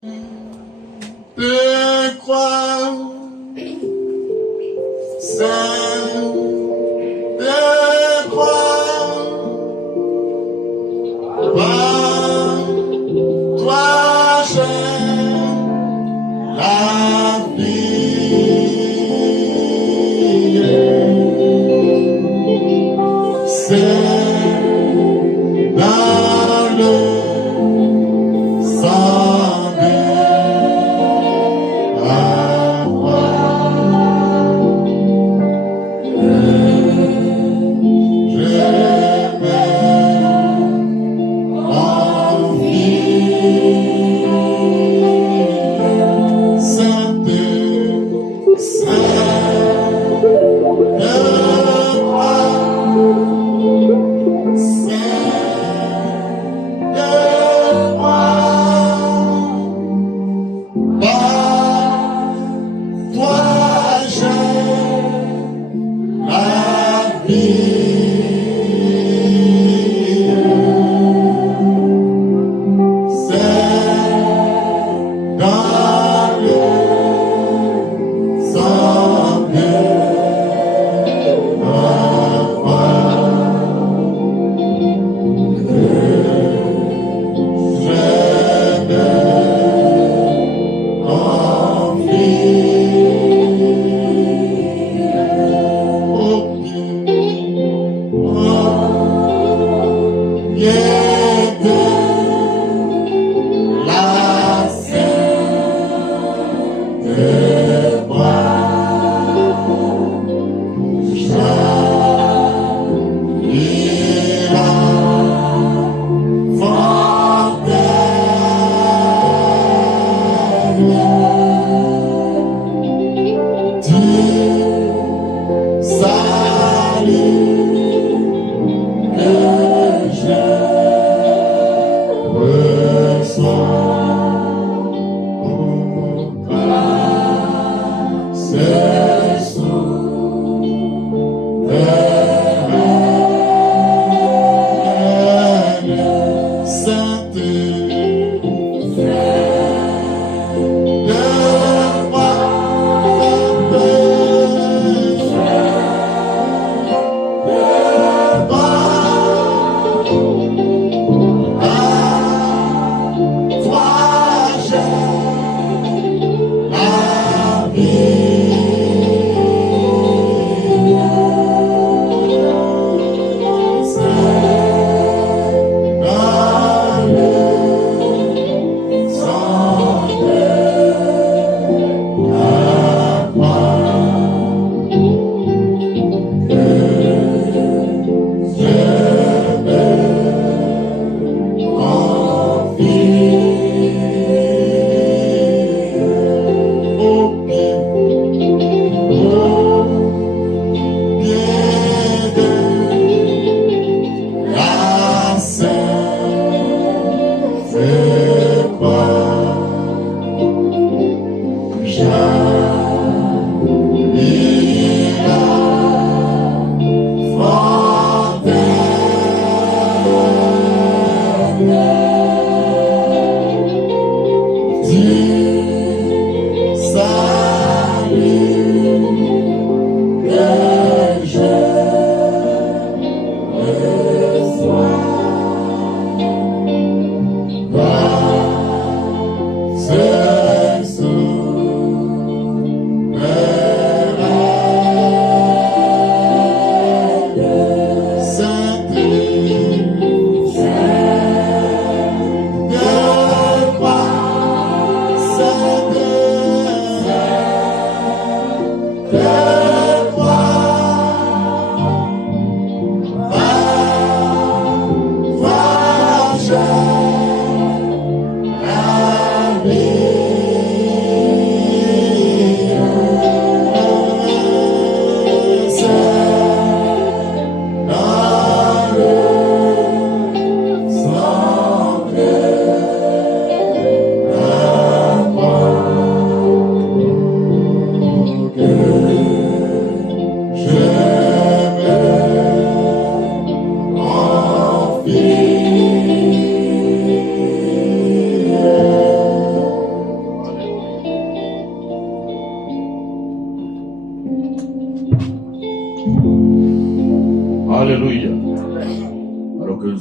de croix, Saint de croix, par toi j'ai la vie, c'est dans le sang de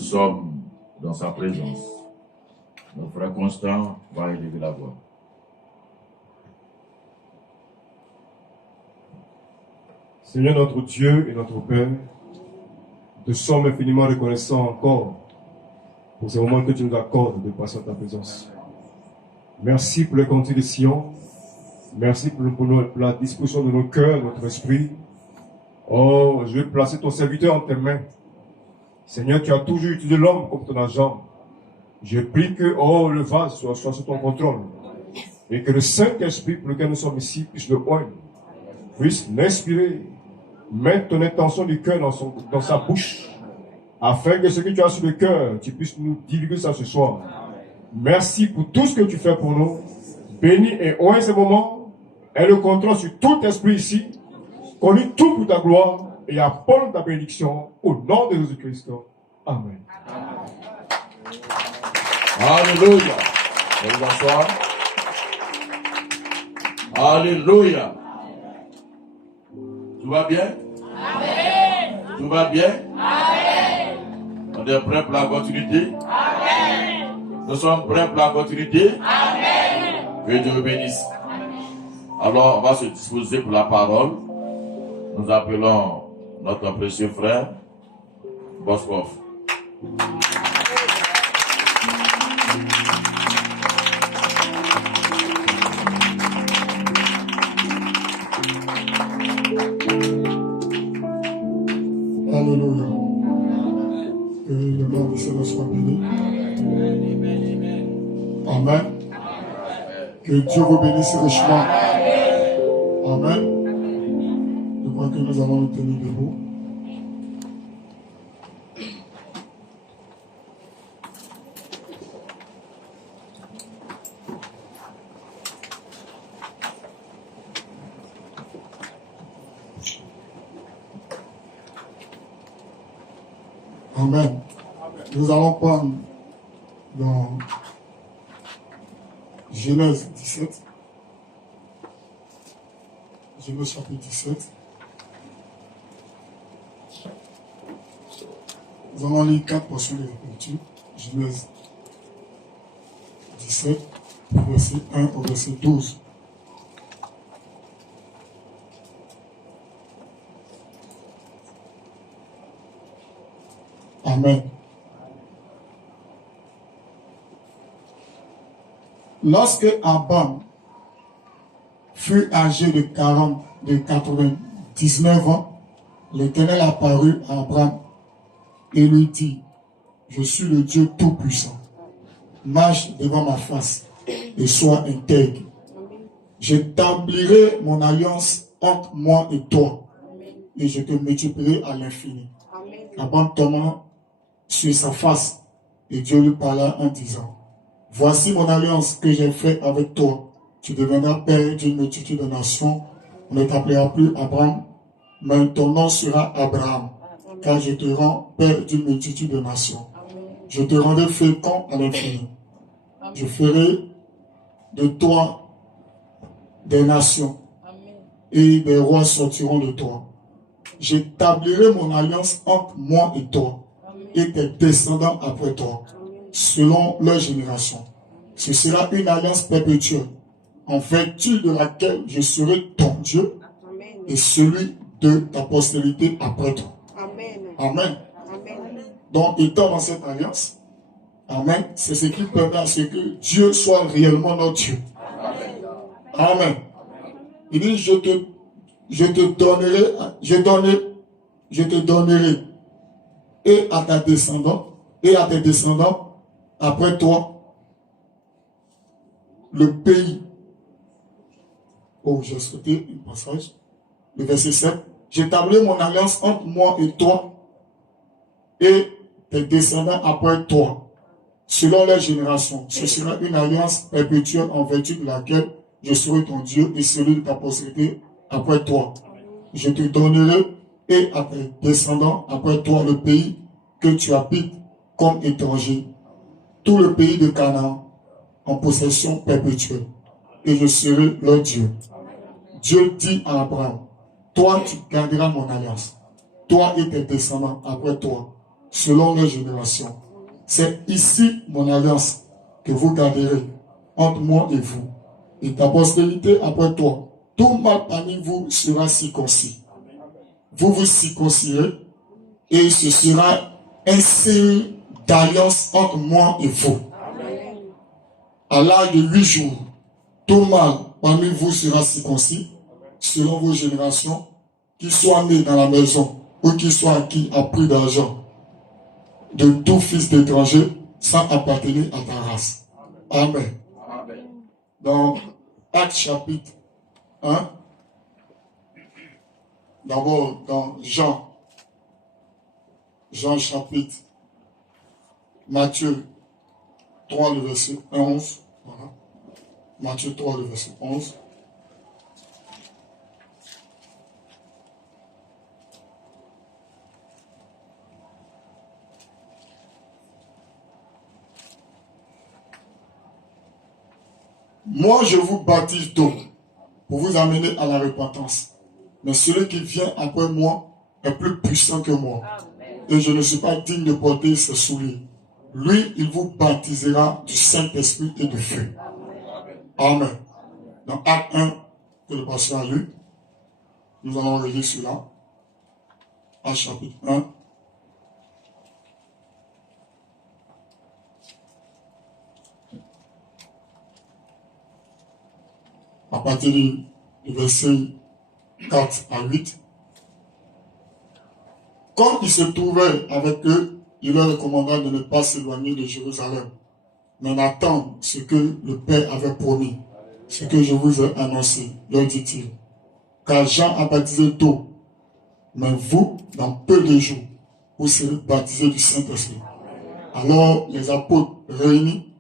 sommes dans sa présence. Notre frère Constant va élever la voix. Seigneur notre Dieu et notre Père, nous te sommes infiniment reconnaissants encore pour ces moments que tu nous accordes de passer à ta présence. Merci pour les conduits de Sion. Merci pour la disposition de nos cœurs, notre esprit. Oh, je vais placer ton serviteur en tes mains. Seigneur, tu as toujours utilisé l'homme comme ton agent. Je prie que, oh, le vase soit sous ton contrôle. Et que le Saint-Esprit pour lequel nous sommes ici puisse le oindre, puisse l'inspirer. Mets ton intention du cœur dans sa bouche, afin que ce que tu as sur le cœur, tu puisses nous divulguer ça ce soir. Merci pour tout ce que tu fais pour nous. Bénis et oins ces moments. Aie le contrôle sur tout esprit ici. Conduis tout pour ta gloire et apporte ta bénédiction au nom de Jésus-Christ. Amen. Alléluia. Vous asseoir. Alléluia. Tout va bien? Amen. Tout va bien? Amen. On est prêts pour la continuité? Amen. Nous sommes prêts pour la continuité? Amen. Que Dieu vous bénisse. Alors, on va se disposer pour la parole. Nous appelons notre précieux frère, Boskov. Alléluia. Que le nom du Seigneur soit béni. Amen. Que Dieu vous bénisse richement. Amen. Je crois que nous allons nous tenir debout. Amen. Nous allons prendre dans Genèse 17. Genèse chapitre 17. Nous allons lire 4 portions de l'Écriture. Genèse 17, verset 1 au verset 12. Amen. Lorsque Abram fut âgé de 99 ans, l'Éternel apparut à Abram et lui dit, je suis le Dieu Tout-Puissant. Marche devant ma face et sois intègre. J'établirai mon alliance entre moi et toi et je te multiplierai à l'infini. Abram tomba sur sa face et Dieu lui parla en disant, voici mon alliance que j'ai faite avec toi. Tu deviendras père d'une multitude de nations. On ne t'appellera plus Abraham, mais ton nom sera Abraham, car je te rends père d'une multitude de nations. Je te rendrai fécond à l'infini. Je ferai de toi des nations, et des rois sortiront de toi. J'établirai mon alliance entre moi et toi, et tes descendants après toi, selon leur génération. Ce sera une alliance perpétuelle, en vertu de laquelle je serai ton Dieu et celui de ta postérité après toi. Amen. Donc, étant dans cette alliance, amen, c'est ce qui permet à ce que Dieu soit réellement notre Dieu. Amen. Il dit, je te donnerai et à tes descendants après toi le pays. Oh, j'ai sauté un passage. Le verset 7. J'établis mon alliance entre moi et toi et tes descendants après toi, selon leur génération. Ce sera une alliance perpétuelle en vertu de laquelle je serai ton Dieu et celui de ta postérité après toi. Je te donnerai et à tes descendants après toi le pays que tu habites comme étranger, tout le pays de Canaan en possession perpétuelle, et je serai leur Dieu. Dieu dit à Abraham, toi tu garderas mon alliance, toi et tes descendants après toi, selon les générations. C'est ici mon alliance que vous garderez entre moi et vous, et ta postérité après toi. Tout mal parmi vous sera circoncis. Vous vous circoncirez, et ce sera un signe d'alliance entre moi et vous. À l'âge de 8 jours, tout mâle parmi vous sera circoncis, selon vos générations, qu'il soit né dans la maison ou qu'il soit acquis à prix d'argent de tout fils d'étranger sans appartenir à ta race. Amen. Dans Actes chapitre 1, d'abord dans Jean chapitre, Matthieu 3, le verset 11. Voilà. Matthieu 3, le verset 11. Moi, je vous baptise d'eau pour vous amener à la repentance. Mais celui qui vient après moi est plus puissant que moi. Et je ne suis pas digne de porter ses souliers. Lui, il vous baptisera du Saint-Esprit et de feu. Amen. Dans Acte 1, que le pasteur a lu, nous allons relire cela. Acte chapitre 1. À partir du verset 4 à 8. Quand il se trouvait avec eux, il leur recommanda de ne pas s'éloigner de Jérusalem, mais d'attendre ce que le Père avait promis, ce que je vous ai annoncé, leur dit-il. Car Jean a baptisé d'eau, mais vous, dans peu de jours, vous serez baptisés du Saint-Esprit. Alors les apôtres réunis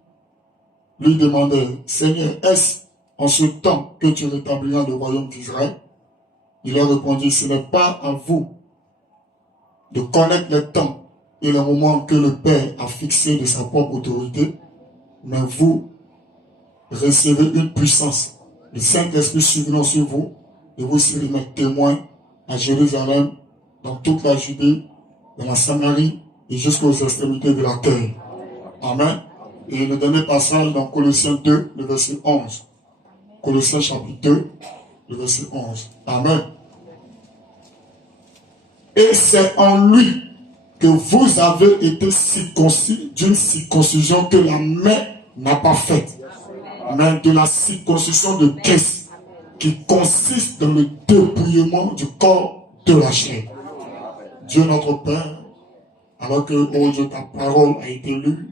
lui demandèrent, Seigneur, est-ce en ce temps que tu rétabliras le royaume d'Israël? Il leur répondit, ce n'est pas à vous de connaître le temps et le moment que le Père a fixé de sa propre autorité, mais vous recevez une puissance. Le Saint-Esprit suivra sur vous et vous serez mes témoins à Jérusalem, dans toute la Judée, dans la Samarie et jusqu'aux extrémités de la terre. Amen. Et le dernier passage dans Colossiens 2, le verset 11. Colossiens chapitre 2, le verset 11. Amen. Et c'est en lui que vous avez été circoncis d'une circoncision que la main n'a pas faite, mais de la circoncision de Christ, qui consiste dans le dépouillement du corps de la chair. Dieu notre Père, alors que, oh Dieu, ta parole a été lue,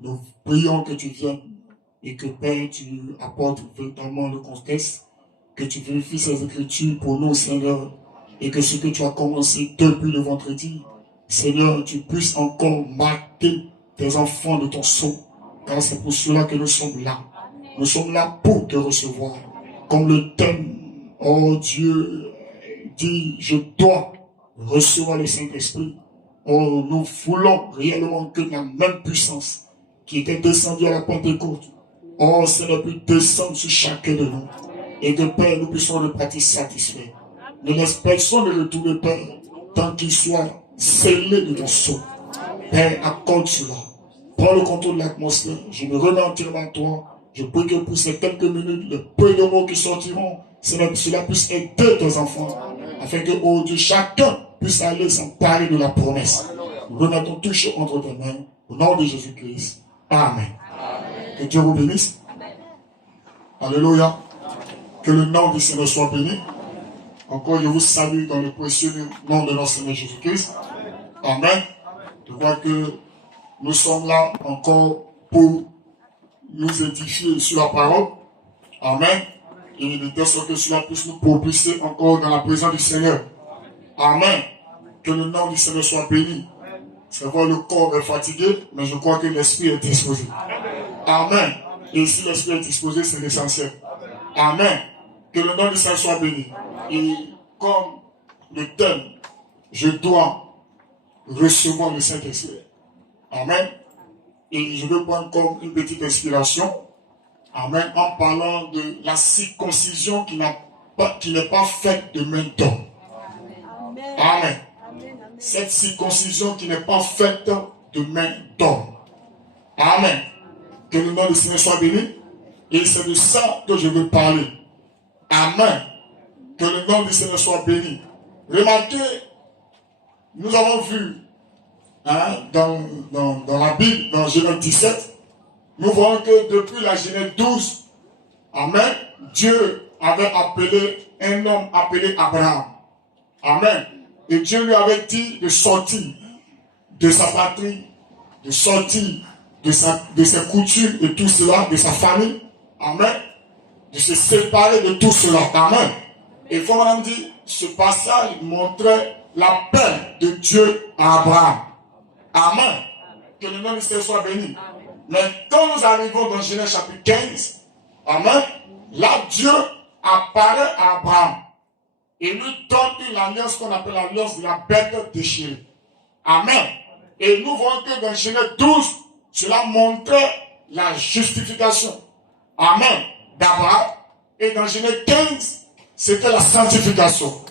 nous prions que tu viennes et que, Père, tu apportes véritablement le contexte, que tu vérifies ces écritures pour nous, Seigneur, et que ce que tu as commencé depuis le vendredi, Seigneur, tu puisses encore marquer tes enfants de ton sceau, car c'est pour cela que nous sommes là. Nous sommes là pour te recevoir. Comme le thème, oh Dieu, dit, je dois recevoir le Saint-Esprit. Oh, nous voulons réellement que la même puissance qui était descendue à la Pentecôte, oh, ça ne peut descendre sur chacun de nous. Et que, Père, nous puissions le pratiquer satisfait. Ne laisse personne ne retourner, Père, tant qu'il soit scellé de ton sceau. Père, accorde cela. Prends le contrôle de l'atmosphère. Je me remets entièrement à toi. Je prie que pour ces quelques minutes, le peu de mots qui sortiront, cela puisse aider tes enfants. Afin que, oh Dieu, chacun puisse aller s'emparer de la promesse. Nous remettons tout chaud entre tes mains. Au nom de Jésus-Christ. Amen. Que Dieu vous bénisse. Alléluia. Que le nom du Seigneur soit béni. Encore, je vous salue dans le précieux nom de notre Seigneur Jésus-Christ. Amen. Je vois que nous sommes là encore pour nous édifier sur la parole. Amen. Et de telle sorte que cela puisse nous propulser encore dans la présence du Seigneur. Amen. Que le nom du Seigneur soit béni. C'est vrai, le corps est fatigué, mais je crois que l'esprit est disposé. Amen. Et si l'esprit est disposé, c'est l'essentiel. Amen. Que le nom du Seigneur soit béni. Et comme le thème, je dois recevoir le Saint-Esprit. Amen. Et je veux prendre comme une petite inspiration. Amen. En parlant de la circoncision qui n'est pas faite de main d'homme. Amen. Cette circoncision qui n'est pas faite de main d'homme. Amen. Que le nom du Seigneur soit béni. Et c'est de ça que je veux parler. Amen. Que le nom du Seigneur soit béni. Remarquez, nous avons vu dans la Bible, dans Genèse 17, nous voyons que depuis la Genèse 12, Amen, Dieu avait appelé un homme appelé Abraham. Amen. Et Dieu lui avait dit de sortir de sa patrie, de sortir de ses coutumes et tout cela, de sa famille. Amen. De se séparer de tout cela. Amen. Et comme on a dit, ce passage montrait la paix de Dieu à Abraham. Amen. Que le nom du Seigneur soit béni. Mais quand nous arrivons dans Genèse chapitre 15, Amen, là Dieu apparaît à Abraham et lui donne une alliance qu'on appelle l'alliance de la bête déchirée. Amen. Et nous voyons que dans Genèse 12, cela montrait la justification. Amen. D'Abraham. Et dans Genèse 15, c'était la sanctification.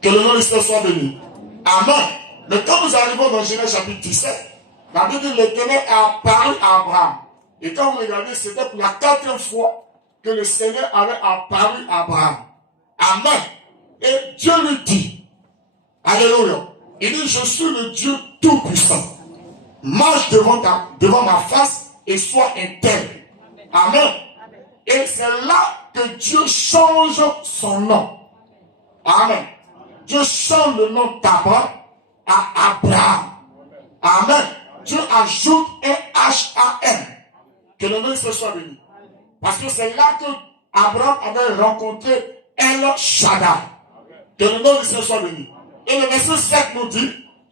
Que le nom du Seigneur soit béni. Amen. Mais quand nous arrivons dans Genèse chapitre 17, la Bible dit l'Éternel a apparu à Abraham. Et quand vous regardez, c'était pour la 4e fois que le Seigneur avait apparu à Abraham. Amen. Et Dieu lui dit, alléluia, il dit, je suis le Dieu tout-puissant. Marche devant ma face et sois intègre. Amen. Et c'est là que Dieu change son nom. Amen. Dieu change le nom d'Abraham à Abraham. Amen. Dieu ajoute un H-A-M. Que le nom se soit béni. Parce que c'est là que Abraham avait rencontré El Shaddai. Que le nom de Dieu soit béni. Et le verset 7 nous dit,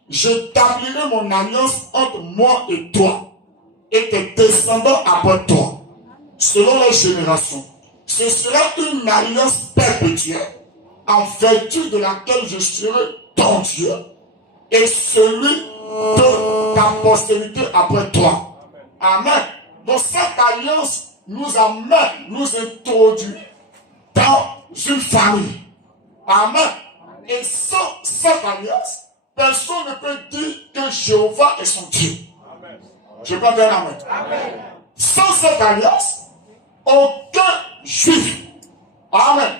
j'établirai mon alliance entre moi et toi, et tes descendants après toi, selon les générations. Ce sera une alliance perpétuelle, en vertu de laquelle je serai ton Dieu, et celui de ta postérité après toi. Amen. Donc cette alliance nous amène, nous introduit dans une famille. Amen. Et sans cette alliance, personne ne peut dire que Jéhovah est son Dieu. Je peux dire amen. Sans cette alliance, aucun juif, amen,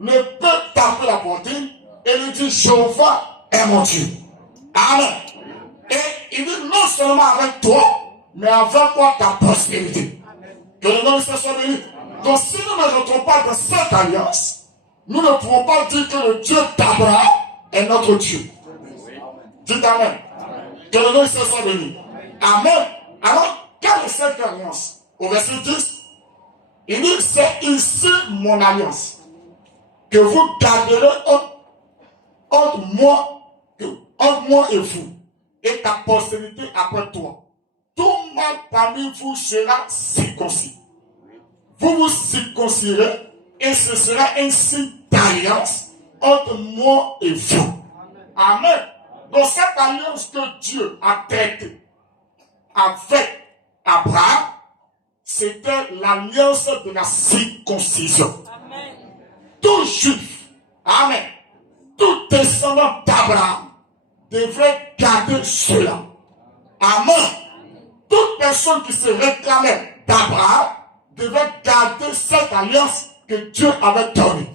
ne peut taper la poitrine et lui dire Jéhovah est mon Dieu. Amen. Et il dit non seulement avec toi, mais avec quoi ta prospérité. Que le nom de Dieu soit béni. Donc si nous ne rentrons pas dans cette alliance, nous ne pouvons pas dire que le Dieu d'Abraham est notre Dieu. Dites amen. Que le nom de Dieu soit béni. Amen. Alors, quelle est cette alliance? Au verset 10, il dit, c'est ici mon alliance, que vous garderez entre moi et vous, et ta postérité après toi. Tout mal parmi vous sera circoncis. Vous vous circoncirez, et ce sera un signe d'alliance entre moi et vous. Amen. Donc cette alliance que Dieu a traitée avec Abraham, c'était l'alliance de la circoncision. Amen. Tout juif, amen, tout descendant d'Abraham devrait garder cela. Amen. Toute personne qui se réclamait d'Abraham devait garder cette alliance que Dieu avait donnée.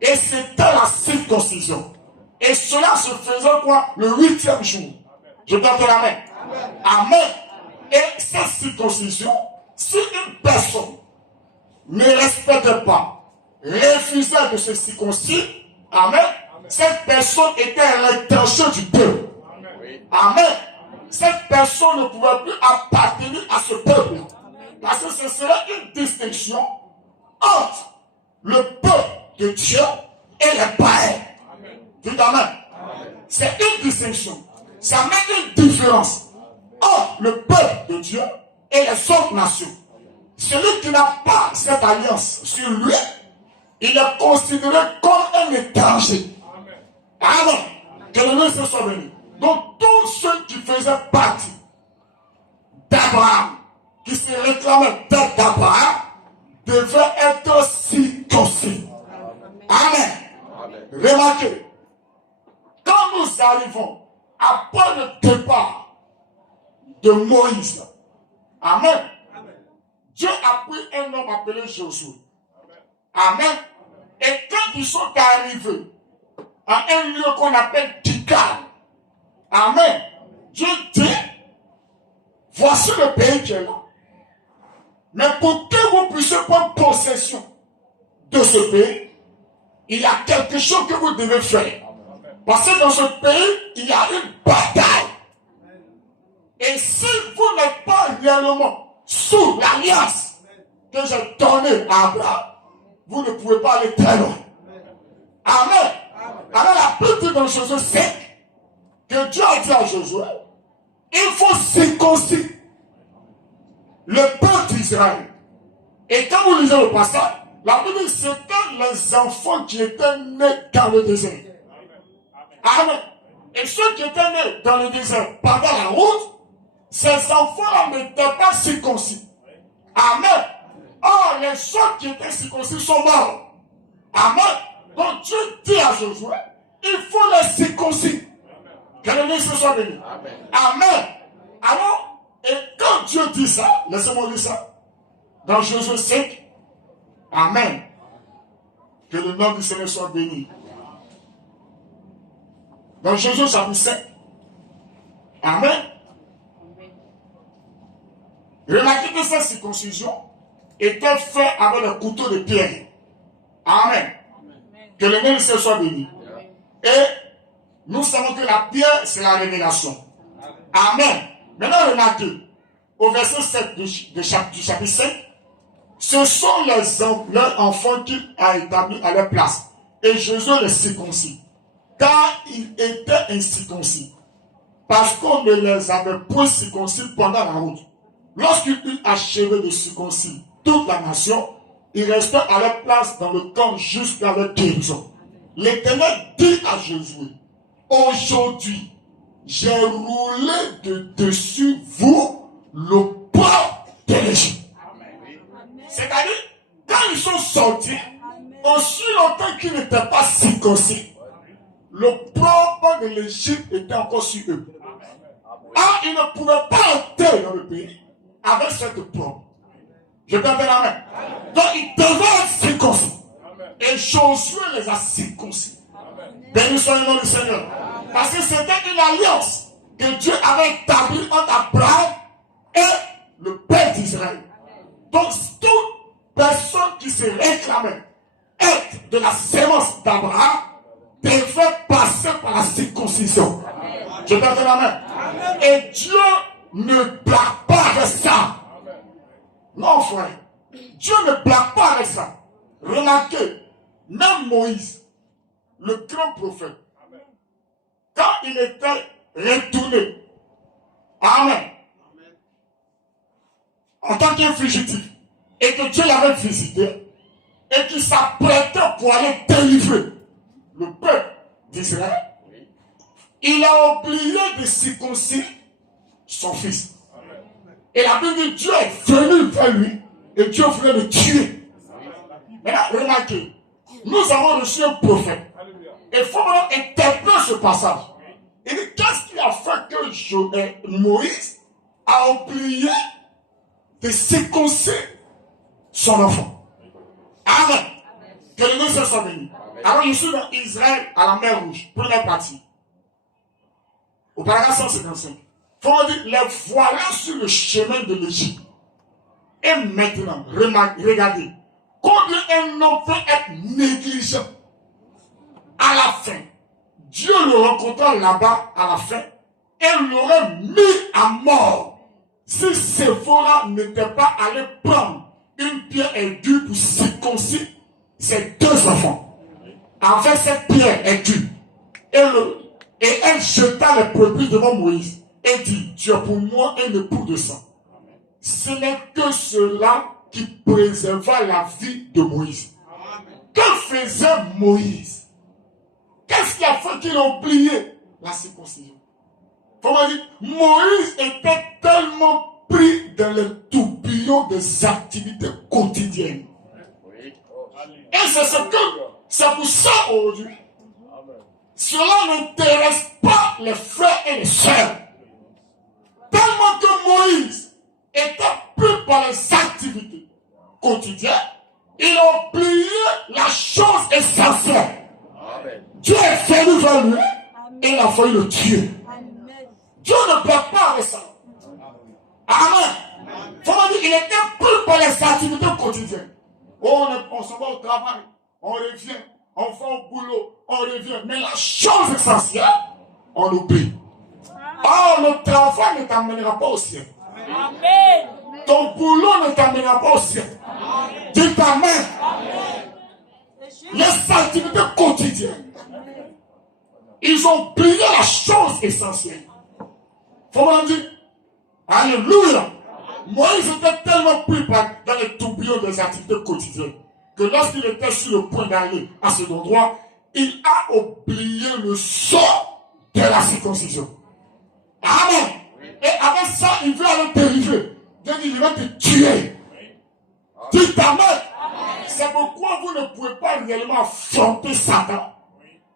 Et c'était la circoncision. Et cela se faisait quoi? Le 8e jour. Je donne la main. Amen. Et cette circoncision, si une personne ne respectait pas, refusait de se circoncire, amen, cette personne était retranchée du peuple. Amen. Cette personne ne pouvait plus appartenir à ce peuple. Parce que ce serait une distinction entre le peuple de Dieu et les païens. Dites amen. C'est une distinction. Ça met une différence entre le peuple de Dieu et les autres nations. Celui qui n'a pas cette alliance sur lui, il est considéré comme un étranger. Amen. Que le nom se soit béni. Donc tous ceux qui faisaient partie d'Abraham, qui se réclamaient d'être d'Abraham, devaient être circoncis. Amen. Remarquez, quand nous arrivons après le départ de Moïse. Amen. Dieu a pris un homme appelé Josué. Amen. Et quand ils sont arrivés à un lieu qu'on appelle Tikal, amen, Dieu dit, voici le pays qui est là. Mais pour que vous puissiez prendre possession de ce pays, il y a quelque chose que vous devez faire. Parce que dans ce pays, il y a une bataille. Et si vous n'êtes pas réellement sous l'alliance que j'ai donnée à Abraham, vous ne pouvez pas aller très loin. Amen. Alors la Bible dans Josué 5, que Dieu a dit à Josué, il faut circoncire le peuple d'Israël. Et quand vous lisez le passage, la Bible dit c'était les enfants qui étaient nés dans le désert. Amen. Et ceux qui étaient nés dans le désert pendant la route, ces enfants-là n'étaient pas circoncis. Amen. Or, les gens qui étaient circoncis sont morts. Amen. Donc Dieu dit à Josué, il faut les circoncire. Que le Dieu se soit béni. Amen. Alors, et quand Dieu dit ça, laissez-moi lire ça, dans Josué 5, Amen. Que le nom du Seigneur soit béni. Dans Josué chapitre 5, Amen. Remarquez que cette circoncision était faite avec un couteau de pierre. Amen. Que le nom du Seigneur soit béni. Et nous savons que la pierre, c'est la révélation. Amen. Maintenant, remarquez, au verset 7 du chapitre 5, ce sont leurs enfants qu'il a établis à leur place. Et Jésus les circoncis. Car ils étaient incirconcis. Parce qu'on ne les avait point circoncis pendant la route. Lorsqu'il eut achevé de circoncire toute la nation, ils restaient à leur place dans le camp jusqu'à leur guérison. L'Éternel dit à Josué, aujourd'hui, j'ai roulé de dessus vous le poids de l'Égypte. C'est-à-dire, quand ils sont sortis, aussi longtemps qu'ils n'étaient pas circoncis, le propre de l'Égypte était encore sur eux. Ah, ils ne pouvaient pas entrer dans le pays avec cette propre. Je peux faire la main. Donc, ils devaient être circoncis. Et Josué les a circoncis. Béni soit le nom du Seigneur. Parce que c'était une alliance que Dieu avait établie entre Abraham et le père d'Israël. Donc, toute personne qui se réclamait être de la sémence d'Abraham devait passer par la circoncision. Je peux faire la main. Et Dieu ne blague pas avec ça. Non, frère. Dieu ne blague pas avec ça. Remarquez, même Moïse, le grand prophète, quand il était retourné, Amen, en tant qu'un fugitif, et que Dieu l'avait visité, et qu'il s'apprêtait pour aller délivrer le peuple d'Israël, il a oublié de circoncire son fils. Et la Bible dit Dieu est venu vers lui, et Dieu voulait le tuer. Maintenant, remarquez, nous avons reçu un prophète. Et il faut maintenant interpréter ce passage. Il dit, qu'est-ce qui a fait que Moïse a oublié de circoncire son enfant? Amen. Que le nom soit béni. Alors, je suis dans Israël à la mer Rouge, première partie. Au paragraphe 155. Il faut dire, les voilà sur le chemin de l'Égypte. Et maintenant, regardez, combien un homme peut être négligent. À la fin, Dieu le rencontra là-bas à la fin et l'aurait mis à mort si Séphora n'était pas allé prendre une pierre aiguë pour circoncire ses deux enfants. Avec cette pierre aiguë, et elle jeta les brebis devant Moïse et dit, tu es pour moi un époux de sang. Ce n'est que cela qui préserva la vie de Moïse. Que faisait Moïse? Qu'est-ce qui a fait qu'il a oublié la circoncision? Comment dire? Moïse était tellement pris dans le tourbillon des activités quotidiennes. Et c'est pour ça aujourd'hui, cela n'intéresse pas les frères et les sœurs. Tellement que Moïse était pris par les activités quotidiennes, il a oublié la chose essentielle. Dieu est venu vers lui et il a failli le tuer. Dieu ne peut pas avec ça. Amen. Il était pris par les activités quotidiennes. On s'en va au travail, on revient, on va au boulot, on revient. Mais la chose essentielle, on l'oublie. Or, le travail ne t'amènera pas au ciel. Amen. Ton boulot ne t'amènera pas au ciel. Dis Amen. Les activités quotidiennes, ils ont oublié la chose essentielle. Faut me dire, alléluia. Moïse était tellement pris dans les tourbillons des activités quotidiennes que lorsqu'il était sur le point d'aller à cet endroit, il a oublié le sort de la circoncision. Amen. Et avec ça, il veut aller dériver. Dieu dit, il va te tuer. Dites Amen. C'est pourquoi vous ne pouvez pas réellement affronter Satan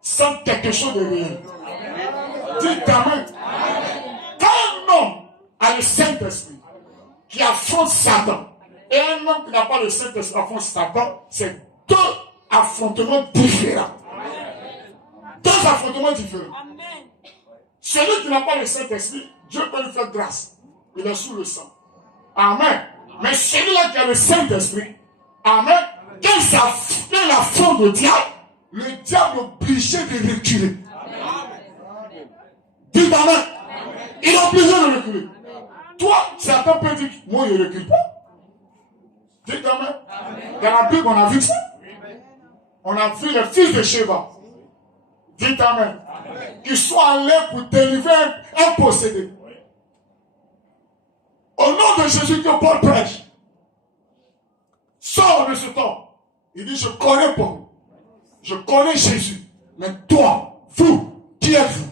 sans quelque chose de réel. Dites Amen. Quand un homme a le Saint-Esprit qui affronte Satan et un homme qui n'a pas le Saint-Esprit affronte Satan, c'est deux affrontements différents. Deux affrontements différents. Celui qui n'a pas le Saint-Esprit, Dieu peut lui faire grâce. Il est sous le sang. Amen. Mais celui-là qui a le Saint-Esprit, amen, quand il affronte le diable est obligé de reculer. Dites amen. Il est obligé de reculer. Toi, certains peuvent dire, moi, je ne recule pas. Dites amen. Dans la Bible, on a vu ça. On a vu les fils de Sheba. Dites amen. Qui sont allés pour délivrer un possédé. Au nom de Jésus que Paul prêche, sors de ce temps. Il dit, je connais Paul. Je connais Jésus. Mais toi, vous, qui êtes-vous?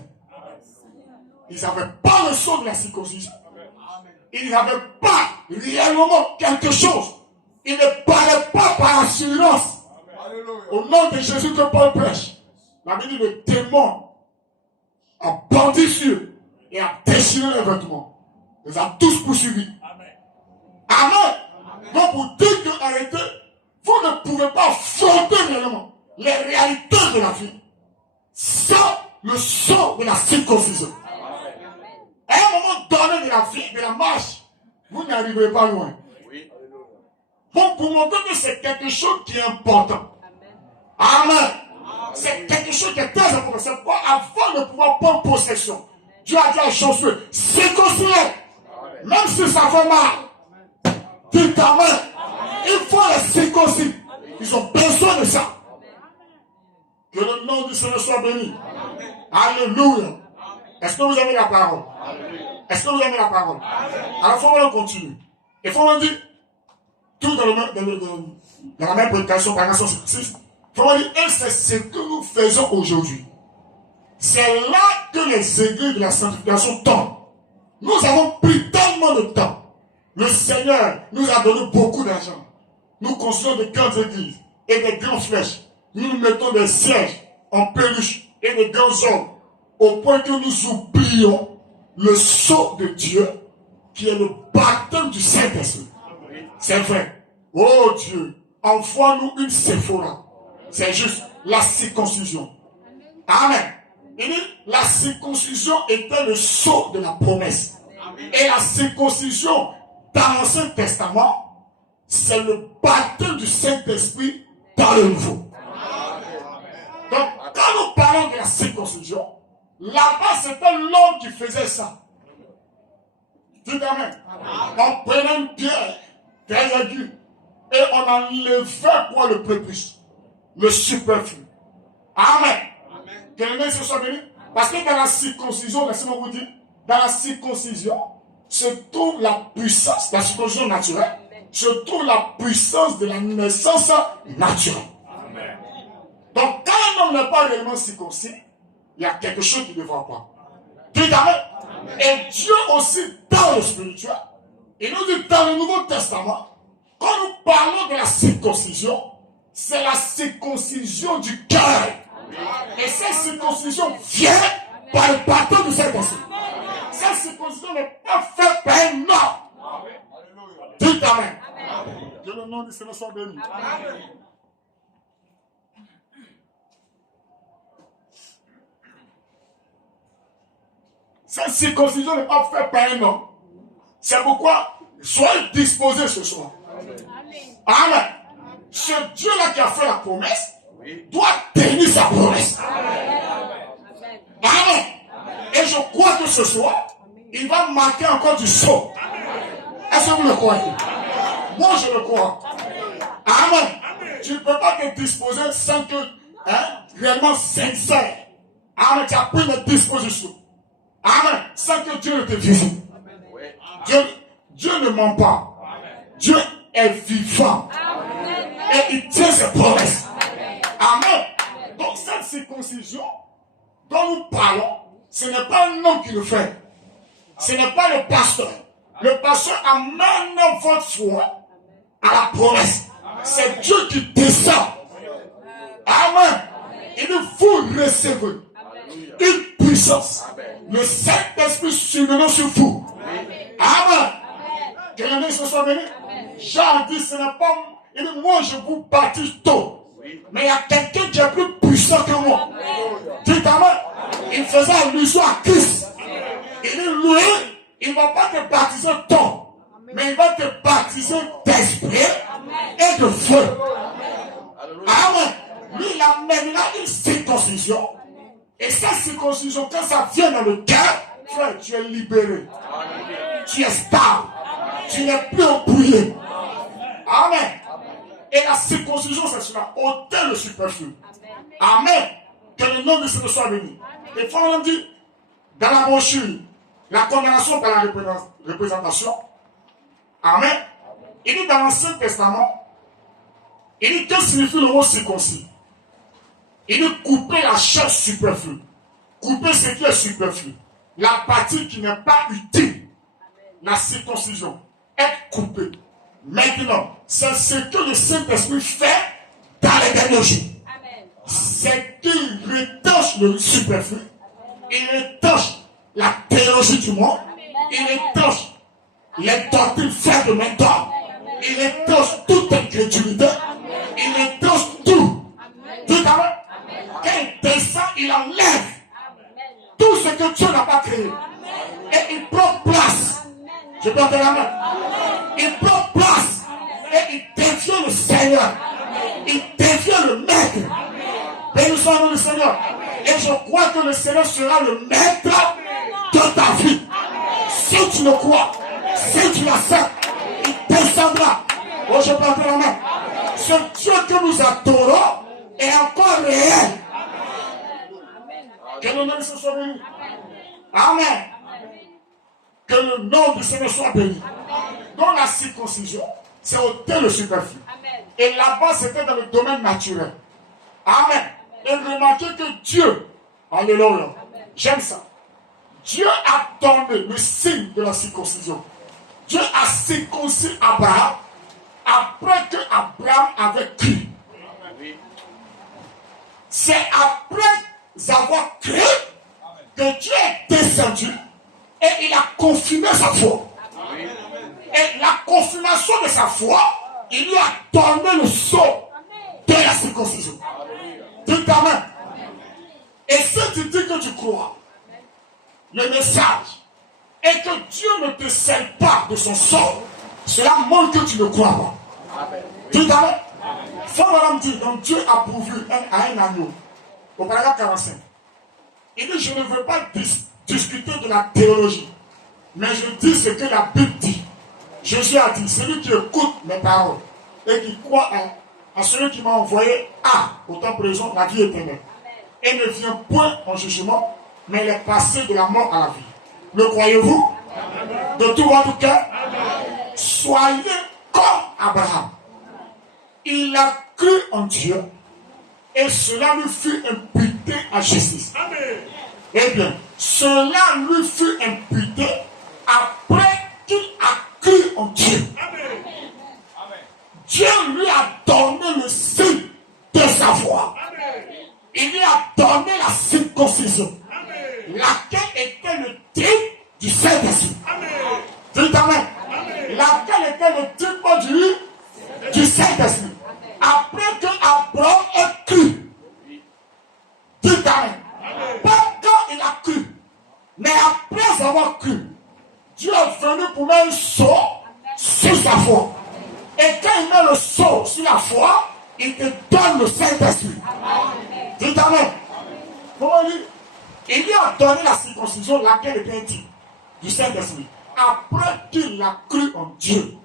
Ils n'avaient pas le sceau de la circoncision. Ils n'avaient pas réellement quelque chose. Ils ne parlaient pas par assurance. Au nom de Jésus que Paul prêche. La Bible dit, le démon a bandit sur eux et a déchiré les vêtements. Il les a tous poursuivis. Amen. Donc pour dire que arrêtez, vous ne pouvez pas affronter réellement les réalités de la vie sans le sceau de la circoncision. À un moment donné de la vie, de la marche, vous n'arriverez pas loin. Bon, pour montrer que c'est quelque chose qui est important. Amen. C'est quelque chose qui est très important. C'est pourquoi avant de pouvoir prendre possession, Dieu a dit à Josué, circoncise, même si ça fait mal. Dites amen. Il faut les circoncire. Ils ont besoin de ça. Que le nom du Seigneur soit béni. Alléluia. Est-ce que vous avez la parole? Est-ce que vous avez la parole? Alors, il faut qu'on continue. Il faut qu'on dise, tout dans la même prédication, par exemple, il faut dire, et c'est ce que nous faisons aujourd'hui. C'est là que les aiguilles de la sanctification tombent. Nous avons pris tellement de temps. Le Seigneur nous a donné beaucoup d'argent. Nous construisons de grandes églises et des grandes flèches. Nous mettons des sièges en peluche et des grands hommes au point que nous oublions le sceau de Dieu qui est le baptême du Saint-Esprit. C'est vrai. Oh Dieu, envoie-nous une Séphora. C'est juste la circoncision. Amen. Il dit, la circoncision était le sceau de la promesse. Et la circoncision dans l'Ancien Testament, c'est le baptême du Saint-Esprit dans le Nouveau. Donc, quand nous parlons de la circoncision, là-bas, c'était l'homme qui faisait ça. Dites amen. On prenait une pierre très aiguë et on enlevait quoi le prépuce, le superflu. Amen. Que le Seigneur soit béni. Parce que dans la circoncision, laissez-moi vous dire, dans la circoncision se trouve la puissance, la circoncision naturelle, se trouve la puissance de la naissance naturelle. Amen. Donc, quand un homme n'est pas réellement circoncis, il y a quelque chose qui ne va pas. Dites amen. Et Dieu aussi, dans le spirituel, il nous dit dans le Nouveau Testament, quand nous parlons de la circoncision, c'est la circoncision du cœur. Et cette circoncision vient par le pardon du Saint-Esprit. Cette circoncision n'est pas faite par un homme. Dites Amen. Que le nom du Seigneur soit béni. Cette circoncision n'est pas faite par un homme. C'est pourquoi soyez disposés ce soir. Amen. Ce Dieu-là qui a fait la promesse doit tenir sa promesse. Amen. Et je crois que ce soir, il va marquer encore du saut. Est-ce que vous le croyez? Moi, je le crois. Amen. Tu ne peux pas te disposer sans que, réellement sincère. Amen. Tu as pris une disposition. Amen. Sans que Dieu ne te visite. Dieu ne ment pas. Dieu est vivant. Et il tient ses promesses. Amen. Donc cette circoncision dont nous parlons, ce n'est pas un homme qui le fait. Ce n'est pas le pasteur. Le pasteur amène votre foi à la promesse. C'est Dieu qui descend. Amen. Et vous recevez une puissance. Le Saint-Esprit survenant sur vous. Amen. Que le nom soit béni. Jean dit, ce n'est pas... Il dit, moi je vous baptise tôt. Mais il y a quelqu'un qui est plus puissant que moi. Dites Amen. Il faisait allusion à Christ. Il dit, lui, il ne va pas te baptiser tôt. Mais il va te baptiser d'esprit et de feu. Amen. Lui, il amènera une circoncision. Et cette circoncision, quand ça vient dans le cœur, frère, tu es libéré. Tu es stable. Tu n'es plus embrouillé. Amen. Et la circoncision, c'est cela. Ôter le superflu. Amen. Que le nom de Seigneur soit béni. Et Frère dit, dans la brochure, la condamnation par la représentation. Amen. Il dit dans l'Ancien Testament, il dit que signifie le mot circoncis. Il dit couper la chair superflue. Couper ce qui est superflu. La partie qui n'est pas utile. La circoncision. Être coupée. Maintenant, c'est ce que le Saint-Esprit fait dans les derniers jours. C'est qu'il retouche le superflu. Il retouche la théologie du monde. Il retouche les doctrines faites de maintenant. Il retouche toute incrédulité. Il retouche tout. Tout à l'heure. Quand il descend, il enlève tout ce que Dieu n'a pas créé. Et il prend place. Je peux entendre la main. Il prend place. Et il devient le Seigneur. Il devient le maître. Béni soit le nom du Seigneur. Et je crois que le Seigneur sera le maître de ta vie. Si tu le crois, si tu l'acceptes, il descendra. Oh, je peux entendre la main. Ce Dieu que nous adorons est encore réel. Que le nom du Seigneur soit béni. Amen. Que le nom du Seigneur soit béni. Dans la circoncision, c'est ôter le superflu. Et là-bas, c'était dans le domaine naturel. Amen. Et remarquez que Dieu, alléluia, j'aime ça. Dieu a donné le signe de la circoncision. Dieu a circoncis Abraham après que Abraham avait cru. C'est après avoir cru que Dieu est descendu et il a confirmé sa foi. Et la confirmation de sa foi, il lui a donné le sceau de la circoncision. Dites Amen. Et si tu dis que tu crois le message et que Dieu ne te scelle pas de son sceau, cela montre que tu ne crois pas. Dites Amen. Frère Madame dit, donc Dieu a pourvu à un agneau. Au paragraphe 45. Il dit, je ne veux pas discuter de la théologie, mais je dis ce que la Bible dit. Jésus a dit, celui qui écoute mes paroles et qui croit à celui qui m'a envoyé a, autant présent, la vie éternelle. Et ne vient point en jugement, mais il est passé de la mort à la vie. Le croyez-vous? De tout votre cœur? Soyez comme Abraham. Il a cru en Dieu et cela lui fut imputé à justice. Eh bien, cela lui fut imputé après qu'il a cru en Dieu. Dieu lui a donné le signe de sa foi. Il lui a donné la circoncision. La te donne le Saint-Esprit. Dites amen. Comment dire? Il lui a donné la circoncision, laquelle était digne du Saint-Esprit. Après qu'il a cru en Dieu,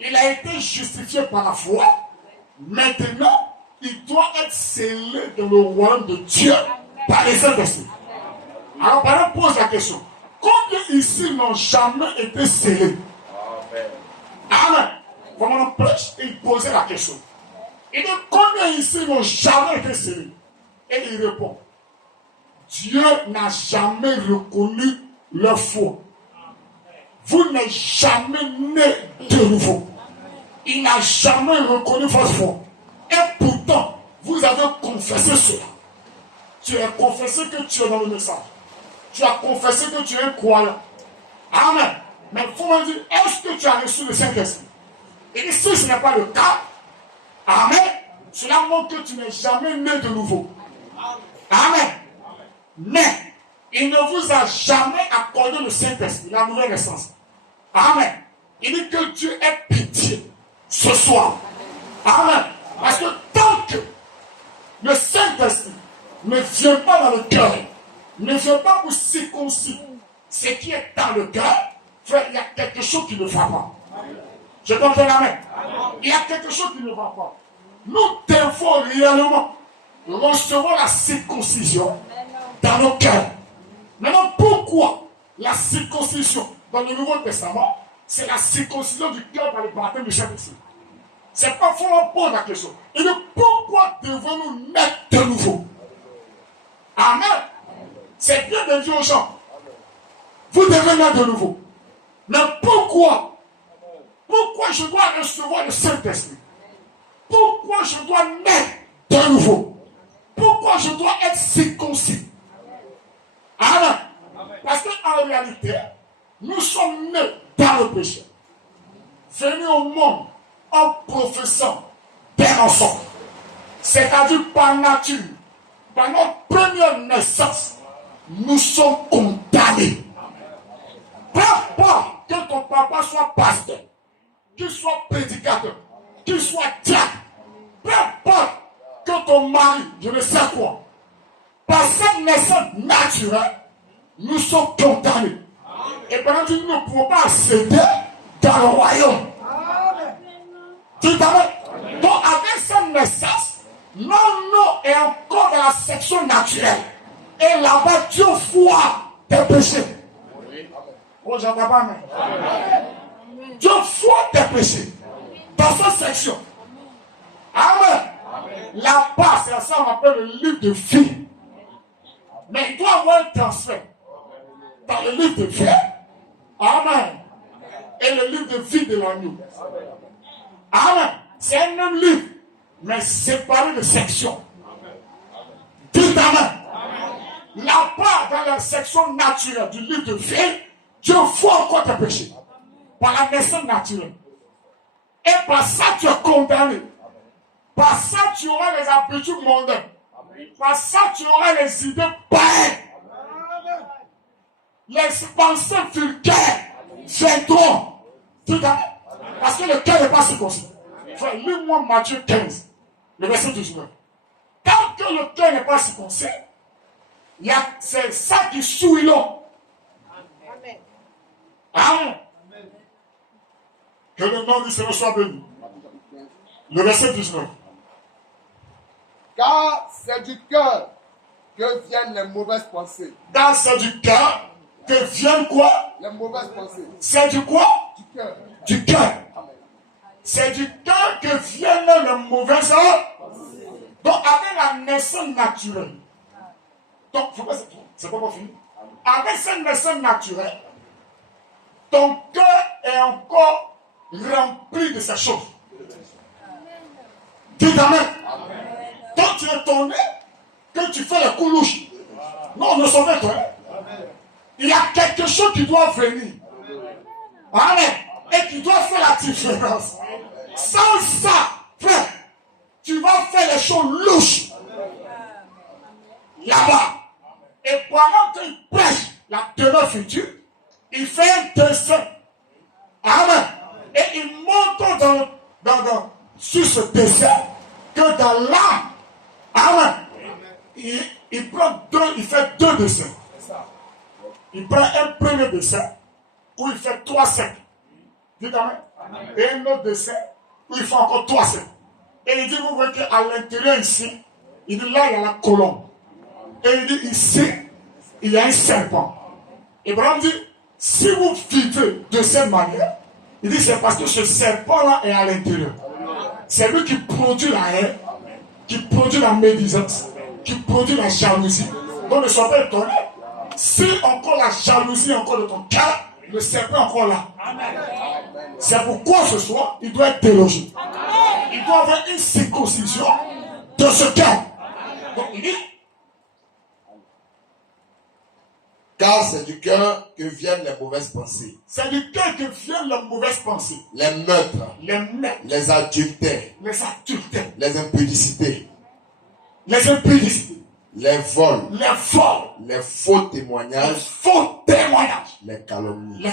il a été justifié par la foi. Maintenant, il doit être scellé dans le royaume de Dieu par les Saint-Esprit. Alors, par pose la question. Combien ici n'ont jamais été scellés? Amen. Comme on prêche, il posait la question. Il dit, combien ici n'ont jamais été scellés? Et il répond, Dieu n'a jamais reconnu leur foi. Vous n'êtes jamais né de nouveau. Il n'a jamais reconnu votre foi. Et pourtant, vous avez confessé cela. Tu as confessé que tu es dans le message. Tu as confessé que tu es croyant. Amen. Mais il faut me dire, est-ce que tu as reçu le Saint-Esprit? Et si ce n'est pas le cas, amen, cela montre que tu n'es jamais né de nouveau. Amen. Mais il ne vous a jamais accordé le Saint-Esprit, la nouvelle naissance. Amen. Il dit que Dieu ait pitié ce soir. Amen. Parce que tant que le Saint-Esprit ne vient pas dans le cœur, ne vient pas pour circoncire ce qui est dans le cœur, frère, il y a quelque chose qui ne va pas. Je comprends la main. Il y a quelque chose qui ne va pas. Nous devons réellement recevoir la circoncision dans nos cœurs. Maintenant, pourquoi la circoncision dans le Nouveau Testament, c'est la circoncision du cœur par le baptême du Saint-Esprit? C'est pas faux, on pose la question. Et de pourquoi devons-nous naître de nouveau? Amen. C'est bien de dire aux gens, vous devez naître de nouveau. Mais pourquoi? Pourquoi je dois recevoir le Saint-Esprit? Pourquoi je dois naître de nouveau? Pourquoi je dois être circoncis? Amen. Parce qu'en réalité, nous sommes nés dans le péché. Venus au monde en professant des mensonges. C'est-à-dire par nature, par notre première naissance, nous sommes condamnés. Peu importe que ton papa soit pasteur, qu'il soit prédicateur, qu'il soit diacre, peu importe que ton mari, je ne sais quoi, par cette naissance naturelle, nous sommes condamnés. Et pendant que nous ne pouvons pas accéder dans le royaume. Dites amen. Donc avec cette naissance, non est encore dans la section naturelle. Et là-bas, Dieu voit tes péchés. Oh, j'entends pas, mais Dieu voit tes péchés. Dans cette section. Amen. Là-bas, c'est ça qu'on appelle le livre de vie. Mais il doit y avoir un transfert dans le livre de vie. Amen. Et le livre de vie de l'agneau. Amen. C'est un même livre, mais séparé de sections. Dites amen. Là-bas, dans la section naturelle du livre de vie, Dieu voit encore tes péchés. Par la naissance naturelle. Et par ça, tu es condamné. Par ça, tu auras les habitudes mondaines. Par ça, tu auras les idées païennes. Les pensées vulgaires viendront. Parce que le cœur n'est pas circoncis. Lis-moi Matthieu 15, le verset 19. Tant que le cœur n'est pas circoncis, c'est ça qui souille l'homme. Amen. Que le nom du Seigneur soit béni. Le verset 19. Car c'est du cœur que viennent les mauvaises pensées. Car c'est du cœur que viennent quoi? Les mauvaises pensées. C'est du quoi? Du cœur. Du cœur. C'est du cœur que viennent les mauvaises pensées. Donc avec la naissance naturelle. Donc, c'est pas fini. Avec cette naissance naturelle, ton cœur est encore rempli de ces choses. Dites amen. Donc tu es étonné que tu fais les coups louches. Non, ne sont pas étonnés. Il y a quelque chose qui doit venir. Amen. Et qui doit faire la différence. Sans ça, frère, tu vas faire les choses louches. Là-bas. Et pendant qu'il prêche la teneur future, il fait un dessin. Amen. Et il montre sur ce dessin que dans l'âme, amen, il prend deux, il fait deux dessins. Il prend un premier dessin où il fait 3 cercles. Dites amen. Et un autre dessin où il fait encore 3 cercles. Et il dit, vous voyez qu'à l'intérieur ici, il dit là, il y a la colombe. Et il dit ici, il y a un serpent. Abraham dit, si vous vivez de cette manière, il dit c'est parce que ce serpent-là est à l'intérieur. C'est lui qui produit la haine, qui produit la médisance, qui produit la jalousie. Donc ne sois pas étonné. Si encore la jalousie est encore de ton cœur, le serpent est encore là. C'est pourquoi ce soir, il doit être délogé. Il doit avoir une circoncision de ce cœur. Donc il dit, car c'est du cœur que viennent les mauvaises pensées. C'est du cœur que viennent les mauvaises pensées. Les meurtres. Les adultères. Les impudicités. Les vols. Les faux témoignages. Les calomnies.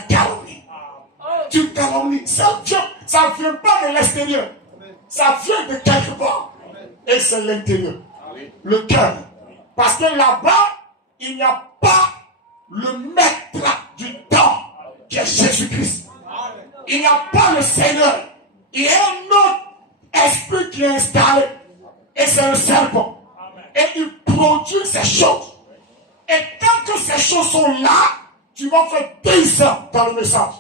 Tu calomnies. Ça vient pas de l'extérieur. Ça vient de quelque part. Et c'est l'intérieur. Le cœur. Parce que là-bas, il n'y a pas le maître du temps qui est Jésus-Christ. Il n'y a pas le Seigneur. Il y a un autre esprit qui est installé. Et c'est le serpent. Et il produit ces choses. Et tant que ces choses sont là, tu vas faire descendre dans le message.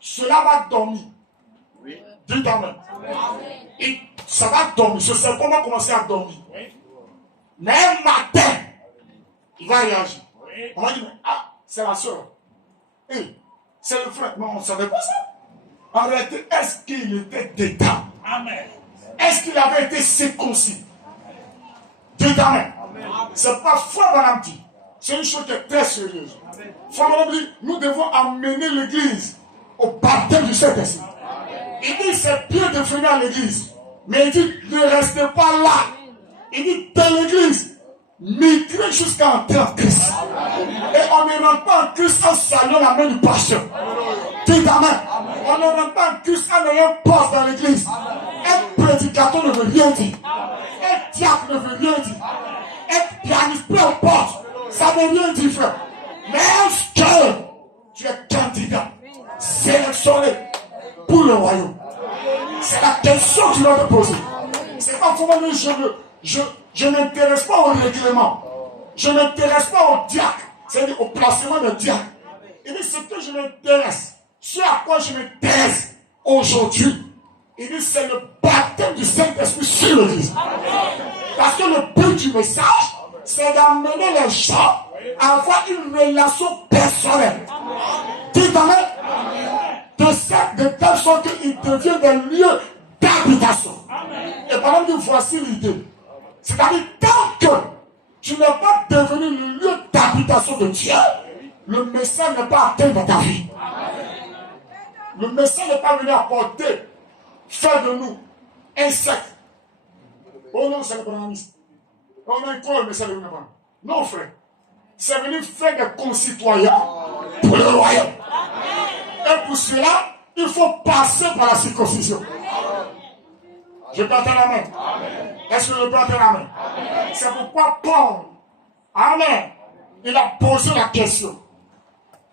Cela va dormir. Dites amen. Et ça va dormir. Ce serpent va commencer à dormir. Mais un matin, il va réagir. On va dire, ah, c'est la soeur. C'est le frère. Non, on ne savait pas ça. En réalité, est-ce qu'il était dedans? Amen. Est-ce qu'il avait été circoncis? Dites amen. C'est pas Frère Branham dit. C'est une chose qui est très sérieuse. Frère Branham dit, nous devons amener l'église au baptême du Saint-Esprit. Il dit, c'est bien de venir à l'église. Mais il dit, ne restez pas là. Il dit, dans l'église, migrez jusqu'à entrer en Christ. Et on ne rentre pas en Christ en saluant la main du pasteur. Dites amen. On ne rentre pas en Christ en ayant poste dans l'église. Un prédicateur ne veut rien dire. Un diacre ne veut rien dire. Un pianiste, peu importe. Ça ne veut rien dire, frère. Mais est-ce que tu es candidat, sélectionné pour le royaume? C'est la question que tu dois te poser. C'est pas comment je ne m'intéresse pas au règlement. Je ne m'intéresse pas au diacre. C'est-à-dire au placement de diacre. Il dit ce que je m'intéresse. Ce à quoi je m'intéresse aujourd'hui. Il dit c'est le baptême du Saint-Esprit sur l'église. Parce que le but du message, c'est d'amener les gens à avoir une relation personnelle. Dites amen. De telle sorte qu'ils deviennent des lieux d'habitation. Et par exemple, voici l'idée. C'est-à-dire, tant que tu n'es pas devenu le lieu d'habitation de Dieu, le message n'est pas atteint dans ta vie. Le message n'est pas venu apporter, faire de nous un secte. Oh non, c'est le communisme. Oh non, quoi le message de nous? Non, frère. C'est venu faire des concitoyens pour le royaume. Et pour cela, il faut passer par la circoncision. Je peux entendre la main. Est-ce que je peux entendre la main? C'est pourquoi Paul, amen, il a posé la question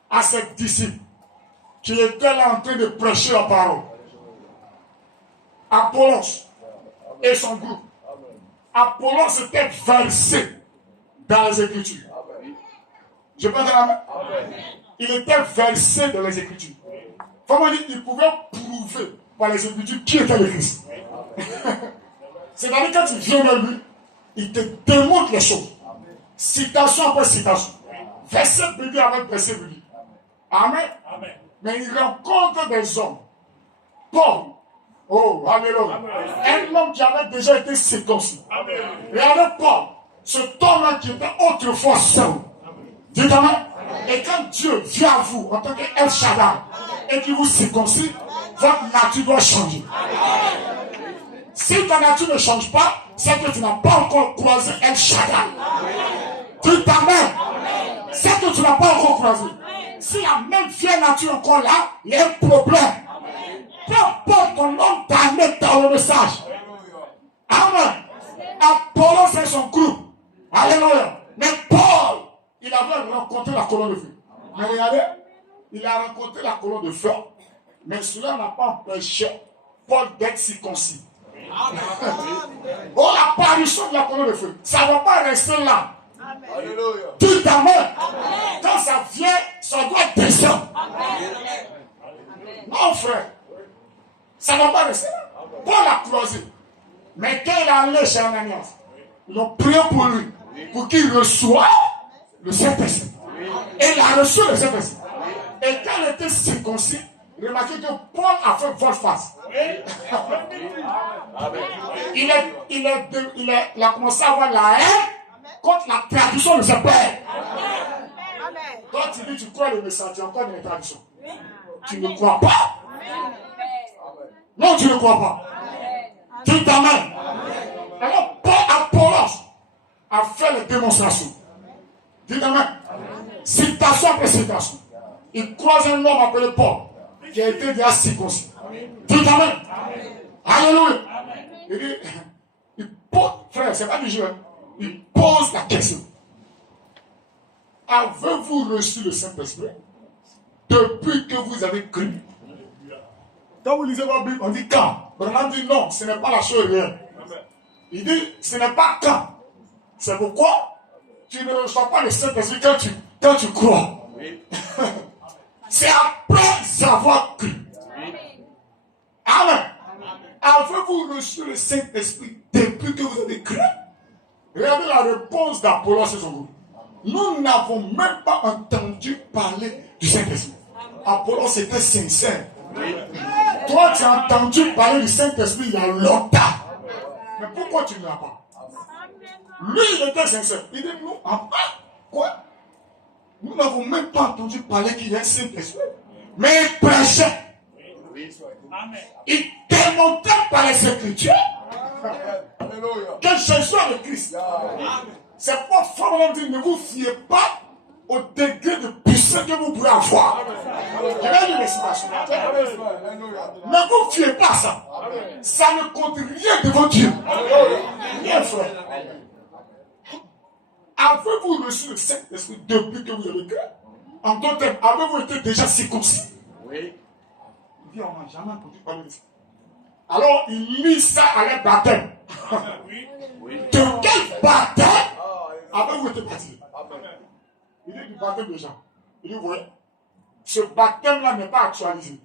à ses disciples qui étaient là en train de prêcher la parole. Apollos et son groupe. Apollos était versé dans les Écritures. Je peux entendre la main? Il était versé dans les Écritures. Comment dire, il pouvait prouver par les Écritures qui était le Christ. C'est-à-dire quand tu viens de lui, il te démontre les choses. Citation après citation. Verset biblique avec verset biblique. Amen. Amen. Mais il rencontre des hommes. Paul. Oh, alléluia. Un homme qui avait déjà été circoncis. Et avec Paul, cet homme-là qui était autrefois seul. Dites amen. Et quand Dieu vient à vous en tant qu'El Shaddai et qu'il vous circoncis, votre nature doit changer. Si ta nature ne change pas, c'est que tu n'as pas encore croisé El Shaddai. Dites amen. C'est que tu n'as pas encore croisé. Si la même vieille nature est encore là, il y a un problème. Peu importe ton nombre d'années dans le message. Amen. Apollo fait son groupe. Alléluia. Mais Paul, il avait rencontré la colonne de feu. Mais regardez, il a rencontré la colonne de feu. Mais cela n'a pas empêché Paul d'être circoncis. Oh, l'apparition de la colonne de feu, ça ne va pas rester là. Alléluia. Tout amen. Quand ça vient, ça doit descendre. Non, frère. Ça ne va pas rester là. Paul a croisé. Mais quand il est allé chez Ananias, ils ont prié pour lui, pour qu'il reçoive le Saint-Esprit. Et il a reçu le Saint-Esprit. Et quand il était circoncis, remarquez que Paul a fait volte-face. Il a commencé à avoir la haine contre la tradition de ses pères. Toi, tu dis, tu crois le message, tu as encore une tradition. Tu ne crois pas. Non, tu ne crois pas. Tu t'amènes. Alors, Apollos a fait les démonstrations. Tu t'amènes. Citation après citation. Il croise un homme appelé Paul, qui a été déjà circoncis. Tu t'amènes. Alléluia. Il dit, il pose, frère, c'est pas du jeu. Il pose la question. Avez-vous reçu le Saint-Esprit depuis que vous avez cru? Quand vous lisez votre Bible, on dit quand. Bernard dit non, ce n'est pas la chose réelle. Il dit, ce n'est pas quand. C'est pourquoi tu ne reçois pas le Saint-Esprit quand tu crois. C'est après avoir cru. Amen. Avez-vous reçu le Saint-Esprit depuis que vous avez cru? Regardez la réponse d'Apollos et son groupe. Nous n'avons même pas entendu parler du Saint-Esprit. Apollos était sincère. Toi, tu as entendu parler du Saint-Esprit il y a longtemps. Mais pourquoi tu ne l'as pas? Lui, il était sincère. Il dit, nous, quoi? Nous n'avons même pas entendu parler qu'il y a un Saint-Esprit. Mais il prêchait. Il démontrait par les Écritures que Jésus est le Christ. C'est pas forcément dire, ne vous fiez pas au degré de puissance que vous pouvez avoir. Je vais lire les citations. Ne vous fiez pas à ça. Ça ne compte rien devant Dieu. Rien, frère. Avez-vous reçu le Saint-Esprit depuis que vous avez cru? En d'autres termes, avez-vous été déjà circoncis? Oui. Il dit, on n'a jamais entendu parler de ça. Alors, il lit ça à l'aide baptême. De quel baptême avez-vous été baptisé? Il dit du baptême de Jean. Il dit, oui, ce baptême-là n'est pas actualisé.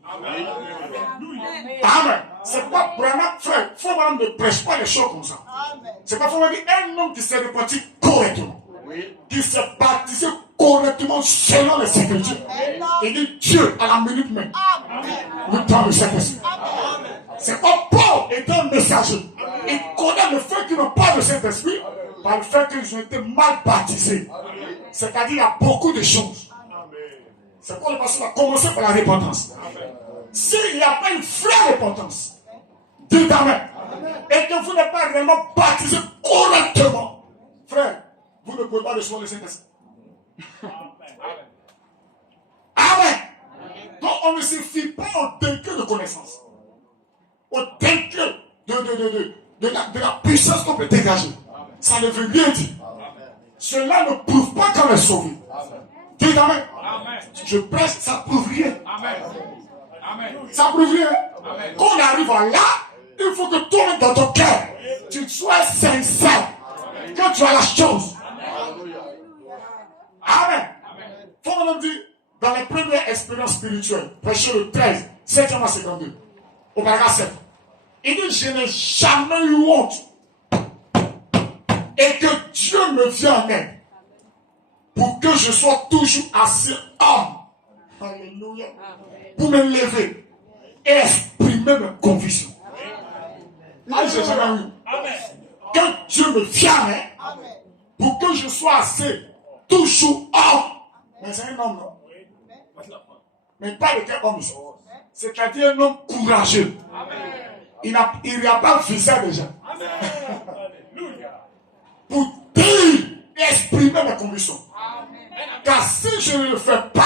Amen. C'est pas vraiment, frère, il faut vraiment ne prêche pas les choses comme ça. C'est pas vraiment dire un homme qui s'est réparti correctement, qui s'est baptisé correctement selon les Écritures. Il dit Dieu à la minute même. Le temps de Saint-Esprit. C'est pas Paul étant un messager. Il connaît le fait qu'ils n'ont pas de Saint-Esprit par le fait qu'ils ont été mal baptisés. C'est-à-dire il y a beaucoup de choses. C'est pourquoi le pasteur a commencé par la repentance. S'il n'y a pas une vraie repentance, dites Amen, et que vous n'êtes pas réellement baptisé correctement, frère, vous ne pouvez pas recevoir le Saint-Esprit. Amen. Donc on ne se fie pas au degré de connaissance, au degré de la puissance qu'on peut dégager. Ça ne veut rien dire. Cela ne prouve pas qu'on est sauvé. Dites Amen. Je prêche, ça ne prouve rien. Ça ne prouve rien. Quand on arrive à là, il faut que toi, dans ton cœur, tu sois sincère. Que tu as la chose. Amen. Faut qu'on dit, dans les premières expériences spirituelles, prêcher le 13, 7e à 52, au paragraphe 7, il dit, je n'ai jamais eu honte. Et que Dieu me vienne en aide. Pour que je sois toujours assez homme. Alléluia. Pour me lever et exprimer mes convictions. Là, j'ai jamais eu. Que Dieu me vienne pour que je sois assez toujours homme. Mais c'est un homme, non? Mais pas de quel homme ici. C'est-à-dire un homme courageux. Il n'y a pas visé des gens. Pour dire et exprimer mes convictions. Car si je ne le fais pas,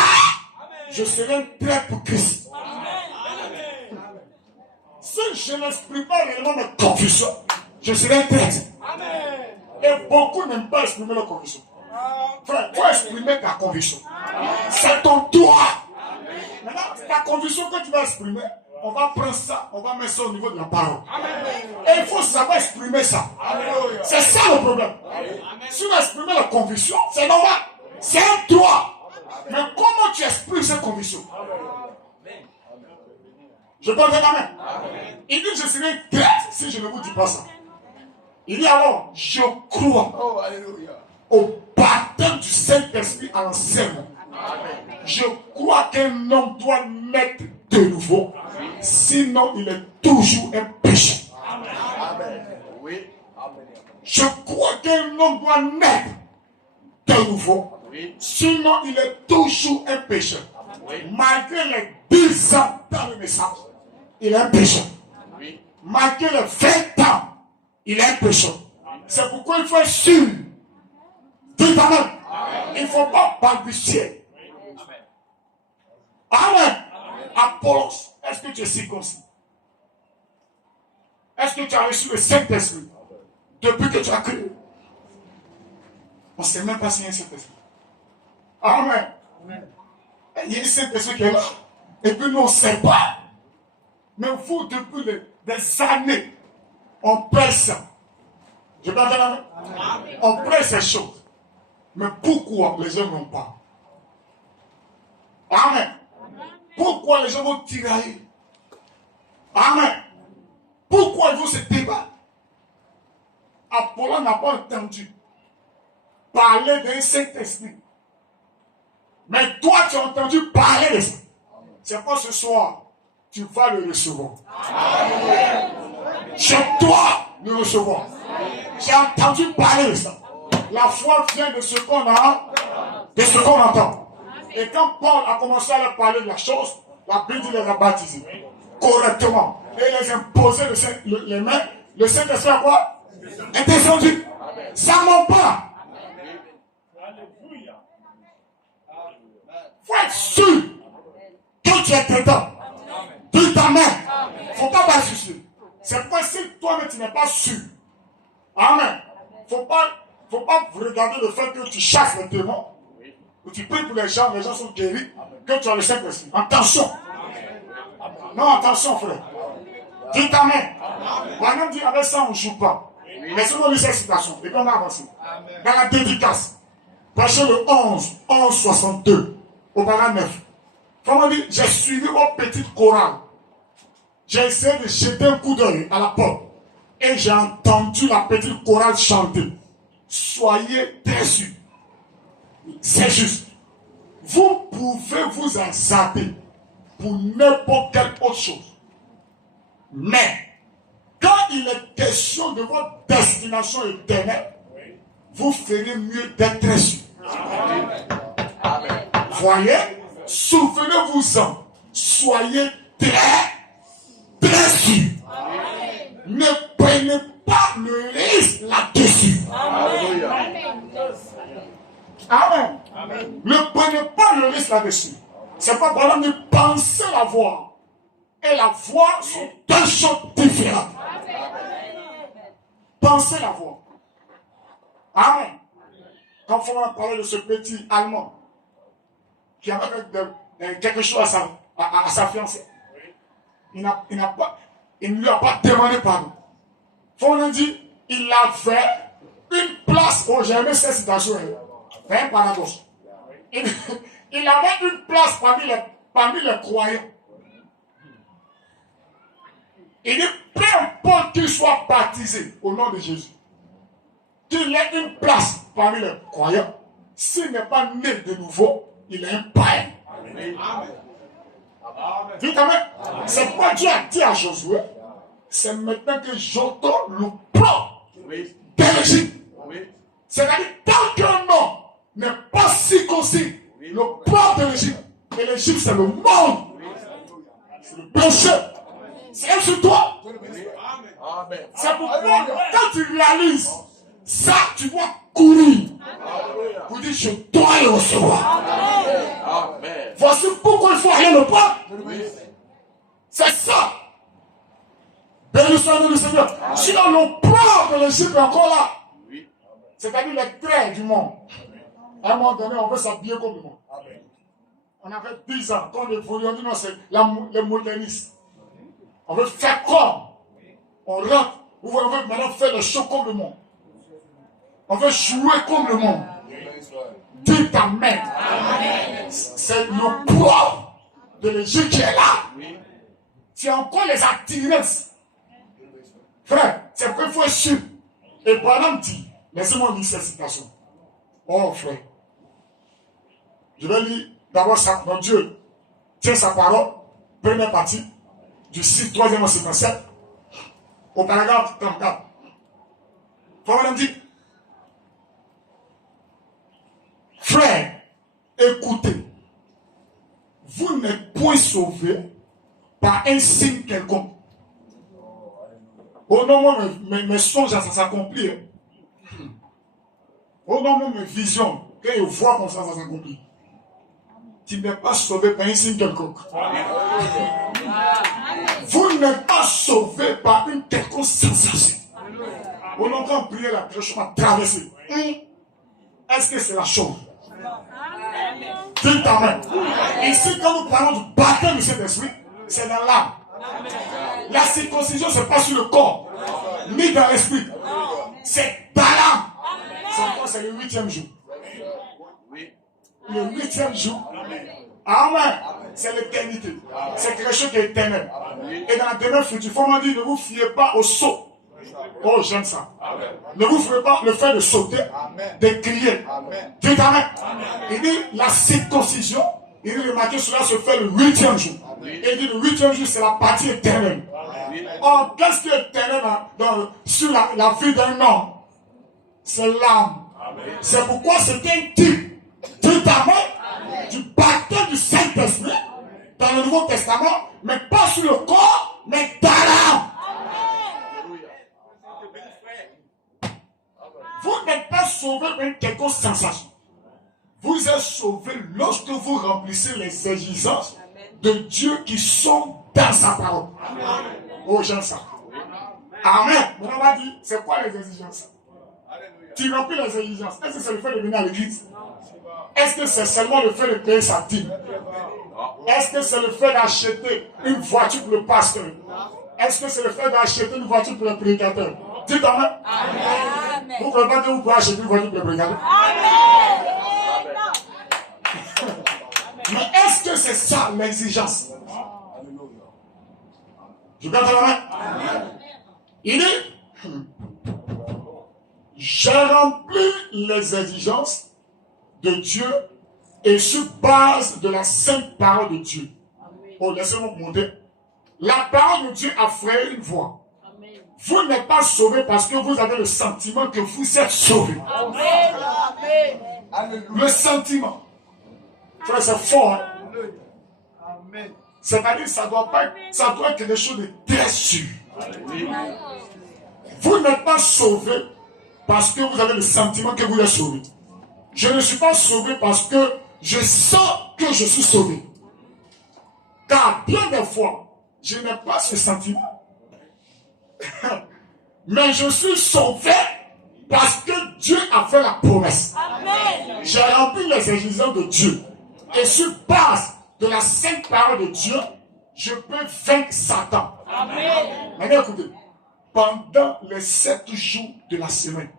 je serai un trait pour Christ. Si je n'exprime pas réellement mes convictions, je serai traître. Et beaucoup n'aiment pas exprimer leur conviction. Frère, il faut exprimer ta conviction. C'est ton droit. Maintenant, ta conviction que tu vas exprimer, on va prendre ça, on va mettre ça au niveau de la parole. Et il faut savoir exprimer ça. C'est ça le problème. Si on exprime la conviction, c'est normal. C'est un droit. Mais comment tu exprimes cette conviction? Je peux dire amen. Il dit, je serai traître si je ne vous dis pas ça. Il dit alors, je crois au baptême du Saint-Esprit en l'enseignement. Je crois qu'un homme doit naître de nouveau. Sinon, il est toujours un péché. Je crois qu'un homme doit naître de nouveau. Sinon, il est toujours un pécheur. Malgré les 10 ans dans le message, il est un pécheur. Malgré les 20 ans, il est un pécheur. C'est pourquoi il faut être sûr. Dites amen. Il ne faut pas balbutier. Amen. Apollos, est-ce que tu es circoncis? Est-ce que tu as reçu le Saint-Esprit depuis que tu as cru? On ne sait même pas s'il y a un Saint-Esprit. Amen. Il y a un Saint-Esprit qui est là. Et puis nous, on ne sait pas. Mais vous, depuis des années, on perd ça. Je peux entendre la main? On perd ces choses. Mais pourquoi les gens n'ont pas? Amen. Pourquoi les gens vont tirailler? Amen. Pourquoi ils vont se débattre? Apollon n'a pas entendu parler d'un Saint-Esprit. Mais toi, tu as entendu parler de ça. C'est pas ce soir, tu vas le recevoir. Amen. Chez toi, le recevoir. J'ai entendu parler de ça. La foi vient de ce qu'on a, de ce qu'on entend. Et quand Paul a commencé à leur parler de la chose, la Bible les a baptisés correctement. Et les imposait les mains. Le Saint-Esprit a quoi? Est descendu. Ça ne ment pas. Il faut être sûr que tu es dedans. Dis ta main. Il ne faut pas basurer. C'est pourquoi si toi-même tu n'es pas sûr. Amen. Il ne faut pas regarder le fait que tu chasses les démons. Ou tu pries pour les gens sont guéris, que tu as le Saint-Esprit. Attention. Non, attention, frère. Dis ta main. Maintenant, dit avec ça, on ne joue pas. Laissez-moi lire cette citation. Et puis on va avancer. Dans la dédicace, verset le 11-62, au paragraphe 9. Comment dit, j'ai suivi vos petites chorales. J'ai essayé de jeter un coup d'œil à la porte. Et j'ai entendu la petite chorale chanter. Soyez déçus. C'est juste. Vous pouvez vous en zapper pour n'importe quelle autre chose. Mais, quand il est question de votre destination éternelle, vous ferez mieux d'être sûr. Voyez, souvenez-vous-en. Soyez très sûr. Ne prenez pas le risque là-dessus. Amen. Ne prenez pas le risque là-dessus. C'est pas par exemple de penser la voir. Et la voir sont deux choses différentes. Pensez la voir. Amen. Quand on a parlé de ce petit Allemand qui avait fait quelque chose à sa fiancée, il ne lui a pas demandé pardon. On a dit, il avait une place. Oh, j'ai aimé cette citation. C'est un paradoxe. Il avait une place parmi les croyants. Il dit, peu importe qu'il soit baptisé au nom de Jésus, qu'il ait une place parmi les croyants, s'il n'est pas né de nouveau, il est un païen. Dites amen. C'est pourquoi Dieu a dit à Josué, c'est maintenant que j'entends le plan de l'Égypte. C'est-à-dire, tant qu'un homme n'est pas circoncis, le plan de l'Égypte, et l'Égypte c'est le monde, c'est le péché, c'est sur toi. C'est pourquoi quand tu réalises ça, tu dois courir pour dire je dois le recevoir. Voici pourquoi il faut aller le prendre. C'est ça. Béni soit le nom du Seigneur. Sinon, le plan de l'Égypte est encore là. C'est-à-dire les traits du monde. À un moment donné, on veut s'habiller comme le monde. On avait 10 ans. Quand on évolue, on dit non, c'est les modernistes. On veut faire comme. On rentre. On veut maintenant faire le show comme le monde. On veut jouer comme le monde. Dis Amen. C'est le poids de l'Égypte qui est là. C'est encore les attirances. Frère, c'est pourquoi il faut être sûr. Et Branham dit, laissez-moi lire cette citation. Oh frère, je vais lire d'abord ça. Donc Dieu tient sa parole, première partie, du 6, 3e au 57, au paragraphe 34. Branham dit, frère, écoutez, vous n'êtes point sauvés par un signe quelconque. Oh non, moi, mes songes, ça s'accomplit. Oh non, moi, mes visions, quand je vois comme ça s'accomplit. Tu n'es pas sauvé par un signe quelconque. Vous n'êtes pas sauvé par une quelconque sensation. Oh non, quand on prie la cloche, on va traverser. Est-ce que c'est la chose? Dites Amen. Ici, quand nous parlons du baptême de cet esprit, c'est dans l'âme. La circoncision, ce n'est pas sur le corps, ni dans l'esprit. C'est dans l'âme. C'est le 8e jour. Le 8e jour. Amen. C'est l'éternité. C'est quelque chose qui est éternel. Et dans la demeure future, il faut me dire, ne vous fiez pas au saut. Oh, j'aime ça. Ne vous fiez pas le fait de sauter, de crier. Dites Amen. Il dit, la circoncision, il dit, remarquez, cela se fait le 8e jour. Et il dit, le 8e jour, c'est la partie éternelle. Or, qu'est-ce qui est éternel sur la vie d'un homme? C'est l'âme. C'est pourquoi c'est un type, dites Amen, du baptême du Saint-Esprit dans le Nouveau Testament, mais pas sur le corps, mais dans l'âme. Vous n'êtes pas sauvé par une quelconque sensation. Vous êtes sauvé lorsque vous remplissez les exigences de Dieu qui sont dans sa parole. Oh, j'aime ça. Amen. Mon homme a dit, c'est quoi les exigences? Tu remplis les exigences. Est-ce que c'est le fait de venir à l'église? Est-ce que c'est seulement le fait de payer sa dîme? Est-ce que c'est le fait d'acheter une voiture pour le pasteur? Est-ce que c'est le fait d'acheter une voiture pour le prédicateur? Dites Amen. Amen. Vous ne pouvez pas dire que vous pouvez acheter une voiture pour le prédicateur? Amen. Mais est-ce que c'est ça l'exigence? Je peux entendre la main? Il dit, j'ai rempli les exigences de Dieu et sur base de la sainte parole de Dieu. Oh, laissez-moi vous montrer. La parole de Dieu a frayé une voie. Vous n'êtes pas sauvés parce que vous avez le sentiment que vous êtes sauvés. Le sentiment. Frère, c'est fort. Hein? C'est-à-dire, ça doit être quelque chose de très sûr. Vous n'êtes pas sauvés parce que vous avez le sentiment que vous êtes sauvés. Je ne suis pas sauvé parce que je sens que je suis sauvé. Car bien des fois, je n'ai pas ce sentiment. Mais je suis sauvé parce que Dieu a fait la promesse. J'ai rempli les exigences de Dieu. Et sur base de la sainte parole de Dieu, je peux vaincre Satan. Maintenant écoutez, pendant les 7 jours de la semaine,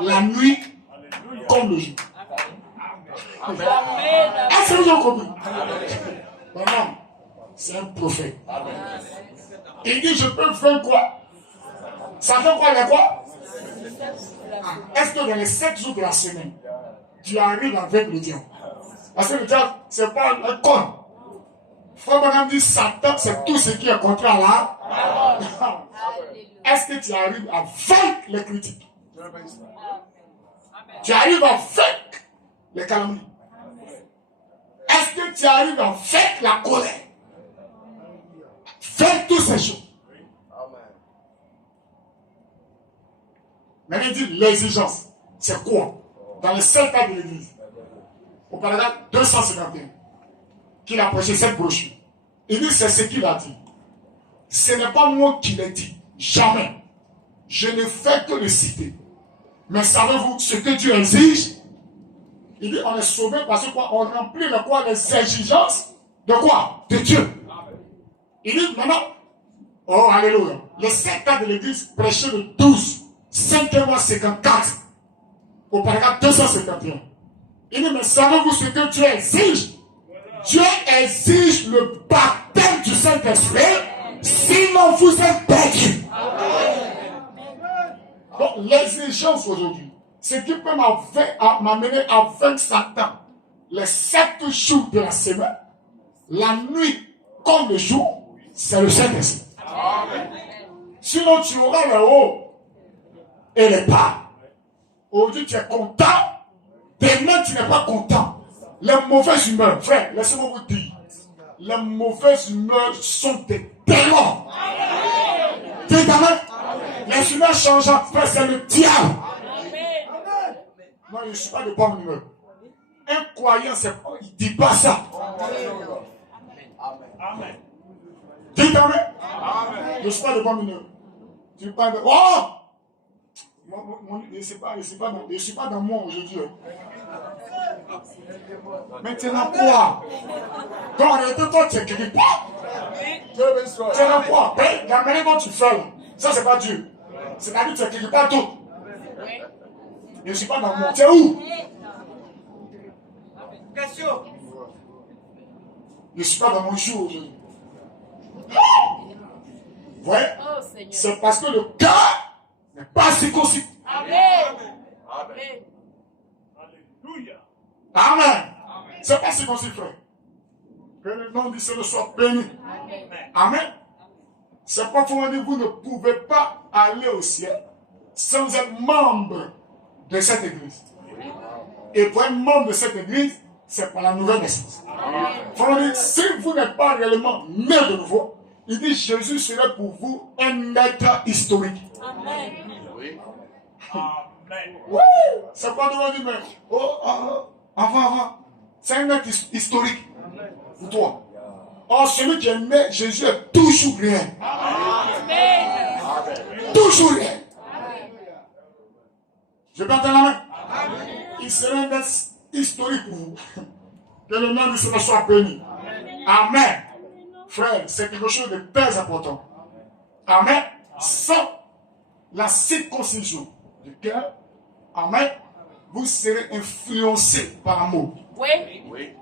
la nuit comme le jour. Est-ce que vous avez compris? Maintenant, c'est un prophète. Il dit, je peux faire quoi? Satan quoi, il quoi? Est-ce que dans les 7 jours de la semaine, tu arrives avec le diable? Parce que le diable, c'est pas un con. Frère Branham dit, Satan, c'est tout ce qui est contraire là. Est-ce que tu arrives à vaincre les critiques? Tu arrives à vaincre les calomnies? Est-ce que tu arrives à vaincre la colère? Vaincre toutes ces choses. Maintenant, il dit l'exigence. C'est quoi? Dans les 7 cas de l'église, au paragraphe 251, qu'il a prêché cette brochure. Il dit, c'est ce qu'il a dit. ce n'est pas moi qui l'ai dit. Jamais. Je ne fais que le citer. Mais savez-vous ce que Dieu exige? Il dit on est sauvé parce qu'on remplit le quoi? Les exigences de quoi? De Dieu. Il dit maintenant, oh alléluia, les 5 cas de l'église prêchés le 12, 5e mois 54, au paragraphe 251. Il dit mais savez-vous ce que Dieu exige? Dieu exige le baptême du Saint-Esprit, sinon vous êtes perdus. Donc l'exigence aujourd'hui, ce qui peut m'amener à vaincre Satan les 7 jours de la semaine, la nuit comme le jour, c'est le Saint-Esprit. Sinon tu auras les hauts et les bas. Aujourd'hui tu es content, demain tu n'es pas content. Les mauvaises humeurs, frère, laissez-moi vous dire, les mauvaises humeurs sont des démons. Dites amen. Les humeurs changeantes, frère, c'est le diable. Moi, je ne suis pas de bonne humeur. Un croyant, il ne dit pas ça. Amen. Dites amen. Je ne suis pas de bonne humeur. Tu parles de... Oh! Je ne suis pas dans moi aujourd'hui. Maintenant quoi? Donc en réalité, toi tu es quelque part. Tu es dans quoi? La manière dont tu fais là, ça c'est pas Dieu. C'est-à-dire que tu es quelque part d'autre. Je ne suis pas dans moi. Tu es où? Je ne suis pas dans mon jour aujourd'hui. Vous voyez? C'est parce que le cœur n'est pas circoncis. Amen. Amen. C'est pas circoncis, frère. Que le nom du Seigneur soit béni. Amen. C'est pas pour dire que vous ne pouvez pas aller au ciel sans être membre de cette église. Et pour être membre de cette église, c'est par la nouvelle naissance. Faut dire, si vous n'êtes pas réellement né de nouveau, il dit Jésus serait pour vous un être historique. Amen. Oui, c'est pas de dire, mais avant, c'est un être historique pour toi. Or, celui qui est né, Jésus est toujours rien. Toujours rien. Je peux entendre la main. Il serait un être historique pour vous. Que le nom du Seigneur soit béni. Amen. Frère, c'est quelque chose de très important. Amen. Sans la circoncision du cœur, amen, vous serez influencé par l'amour. Oui.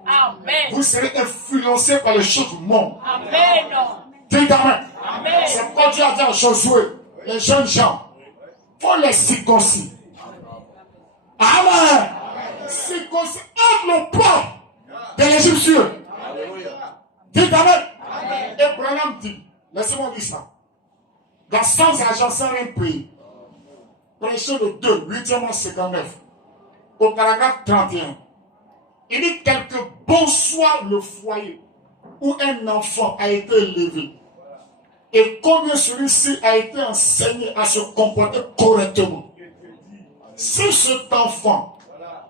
Amen. Vous serez influencé par les choses du monde. Amen. Dites amen. Amen. C'est pourquoi Dieu a dit à Josué, les jeunes gens, il faut les circoncis. Amen. Circoncis entre le peuple de l'Égyptien. Dites amen. Et Branham dit, laissez-moi dire ça. Dans Sans argent, sans rien payer, prêché le 2, 8e 59, au paragraphe 31, il dit quel que bon soit le foyer où un enfant a été élevé et combien celui-ci a été enseigné à se comporter correctement. Si cet enfant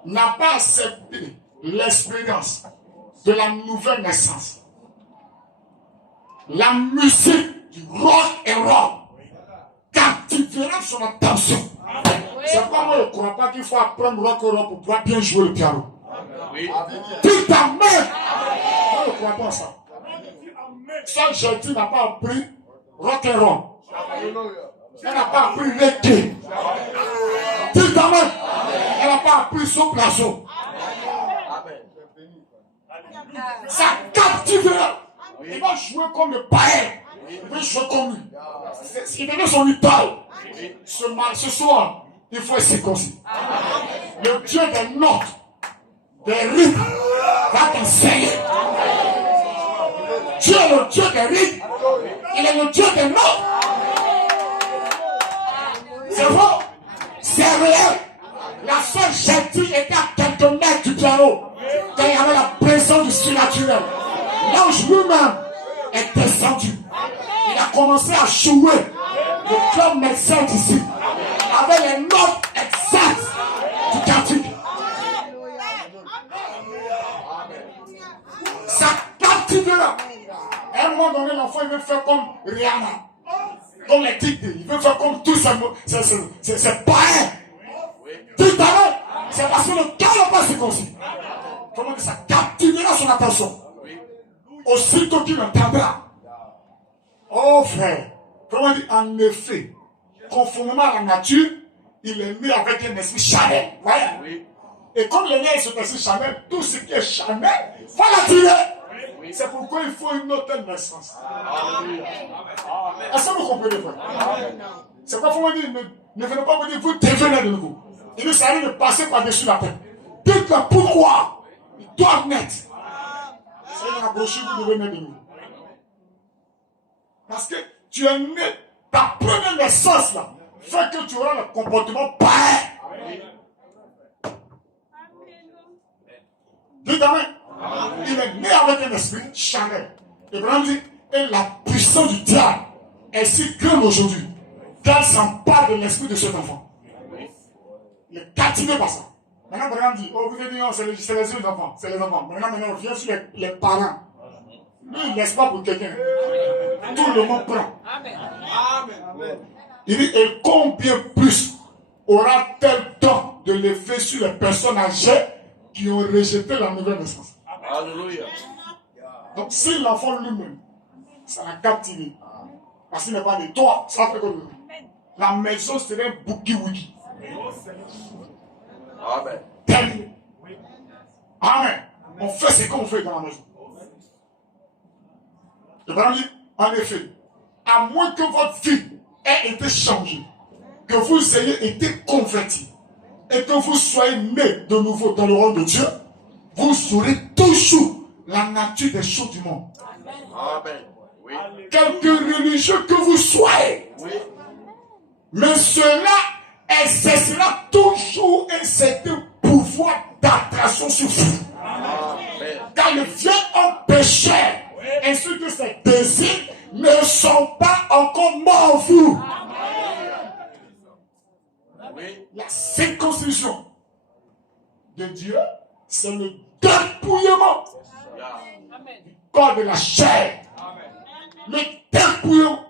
n'a pas accepté l'expérience de la nouvelle naissance, la musique du rock et roll captivera son attention. C'est pas moi, je ne crois pas qu'il faut apprendre rock et roll pour pouvoir bien jouer le piano. Dis ta main. Moi, je ne crois pas ça. Ça, Gertie n'a pas appris rock and roll. Elle n'a pas appris reggae. Dis ta main. Elle n'a pas appris soplazo. Ça captivera. Il va jouer comme le païen. Il va jouer comme lui. Il devient son idole. Ce soir, il faut être circoncis. Le Dieu des notes, des rythmes, va t'enseigner. Dieu est le Dieu des rythmes. Il est le Dieu des notes. C'est vrai. C'est réel. La sœur Gertie était à quelques mètres du piano quand il y avait la présence du surnaturel. L'ange lui-même est descendu. Il a commencé à jouer le club médecin d'ici avec les notes exactes du cantique. Ça captivera. À un moment donné, l'enfant il veut faire comme Rihanna. Comme les titres, il veut faire comme tous ces païens. Dites amen. C'est parce que le cœur n'est pas circoncis. Comment ça captivera son attention. Aussitôt qu'il entendra. Oh frère, comment dire, en effet, conformément à la nature, il est né avec un esprit charnel. Oui. Et comme il est né avec cet esprit charnel, tout ce qui est charnel va l'attirer. Oui. C'est pourquoi il faut une autre naissance. Est-ce que vous comprenez, frère? C'est quoi, faut dire, ne venez pas me dire, vous devenez de nouveau. Il ne s'agit de passer par-dessus la tête. Dites-le pourquoi ils doivent naître. C'est une embauche, vous devez naître de nouveau. Parce que tu es né, ta première naissance là, fait que tu auras le comportement pareil. Dites amen. Il est né avec un esprit charnel. Abraham dit, et la puissance du diable est si grande aujourd'hui qu'elle s'empare de l'esprit de cet enfant. Il est captivé par ça. Maintenant, Abraham dit, oh, vous avez dit, oh, c'est les enfants, c'est les enfants. Maintenant, on vient sur les parents. Lui, il ne laisse pas pour quelqu'un. Tout le monde prend. Amen. Il dit, et combien plus aura-t-elle temps de l'effet sur les personnes âgées qui ont rejeté la nouvelle naissance? Alléluia. Donc, si l'enfant lui-même, ça l'a captivé, parce qu'il n'est pas de toi, ça fait que la maison serait un bouki-wiki. Amen. Terminé. Amen. On fait ce qu'on fait dans la maison. Abraham dit, en effet, à moins que votre vie ait été changée, que vous ayez été convertis, et que vous soyez nés de nouveau dans le royaume de Dieu, vous saurez toujours la nature des choses du monde. Amen. Oui. Quelque religieux que vous soyez, oui. Mais cela exercera toujours un certain pouvoir d'attraction sur vous. Amen. Car le vieux homme pécheur, ainsi que ses désirs, ne sont pas encore morts en vous. Amen. La circoncision de Dieu, c'est le dépouillement du corps de la chair. Le dépouillement.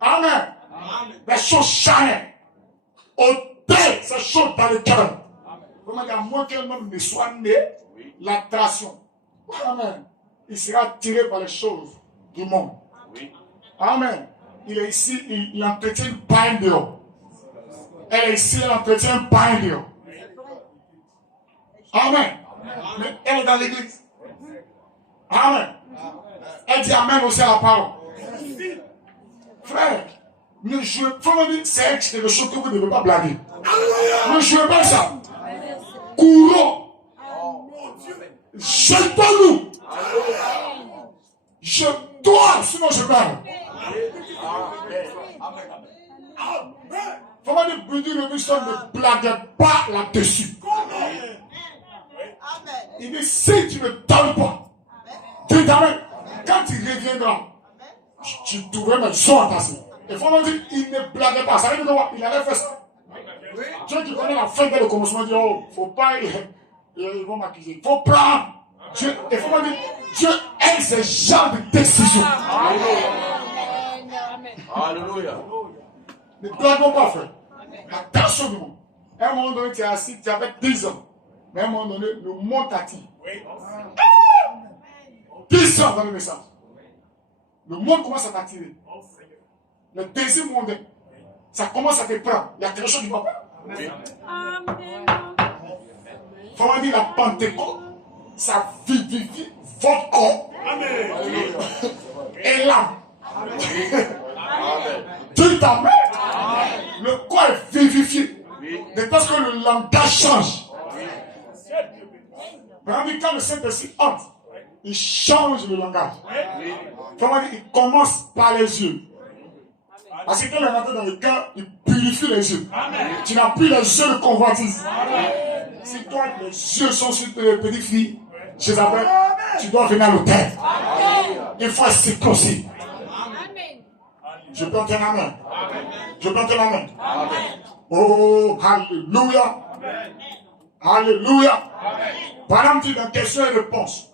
Amen. Les choses charnelles. Ôtez ces choses dans le cœur. Comment dire, à moins qu'un homme ne soit né, l'attraction. Amen. Il sera attiré par les choses du monde. Amen. Il est ici, il entretient une paille dehors. Elle est ici, elle entretient une paille dehors. Amen. Mais elle est dans l'église. Amen. Elle dit amen aussi à la parole. Frère, ne jouez pas, c'est le chose que vous ne devez pas blaguer. Ne jouez pas ça. Courons. Jetons-nous. Je dois, sinon je meurs. Comment dire, le but ne blague pas là-dessus. Il dit, si tu ne donnes pas, tu t'amènes. Quand tu reviendras, tu trouveras mes sons entassés. Et vraiment dire, il ne blague pas. Ça veut dire quoi? Il allait faire ça. Dieu qui connaît la fin dès le commencement dit, oh, il ne faut pas, ils vont m'accuser. Il faut prendre. Dieu, il faut dire, Dieu aime ce genre de décision. Alléluia. Ne blaguons pas, frère. Attention du monde. À un moment donné, tu es assis, tu avais 10 ans. Mais à un moment donné, le monde t'attire. 10 ans dans le message. Le monde commence à t'attirer. Le désir mondain, ça commence à te prendre. Il y a quelque chose qui va pas. Il faut dire la Pentecôte, ça vivifie votre corps. Et l'âme. Dieu t'amène. Le corps est vivifié. Mais parce que le langage change. Quand le Saint-Esprit entre, il change le langage. Comment dire, il commence par les yeux. Parce que quand il est rentré dans le cœur, il purifie les yeux. Tu n'as plus les yeux de convoitise. Si toi, les yeux sont sur tes petites filles, je t'appelle, tu dois venir à l'hôtel. Il faut être circoncis. Je peux entendre la main. Je peux entendre la main. Oh, alléluia. Alléluia. Par exemple, dit dans question et réponse.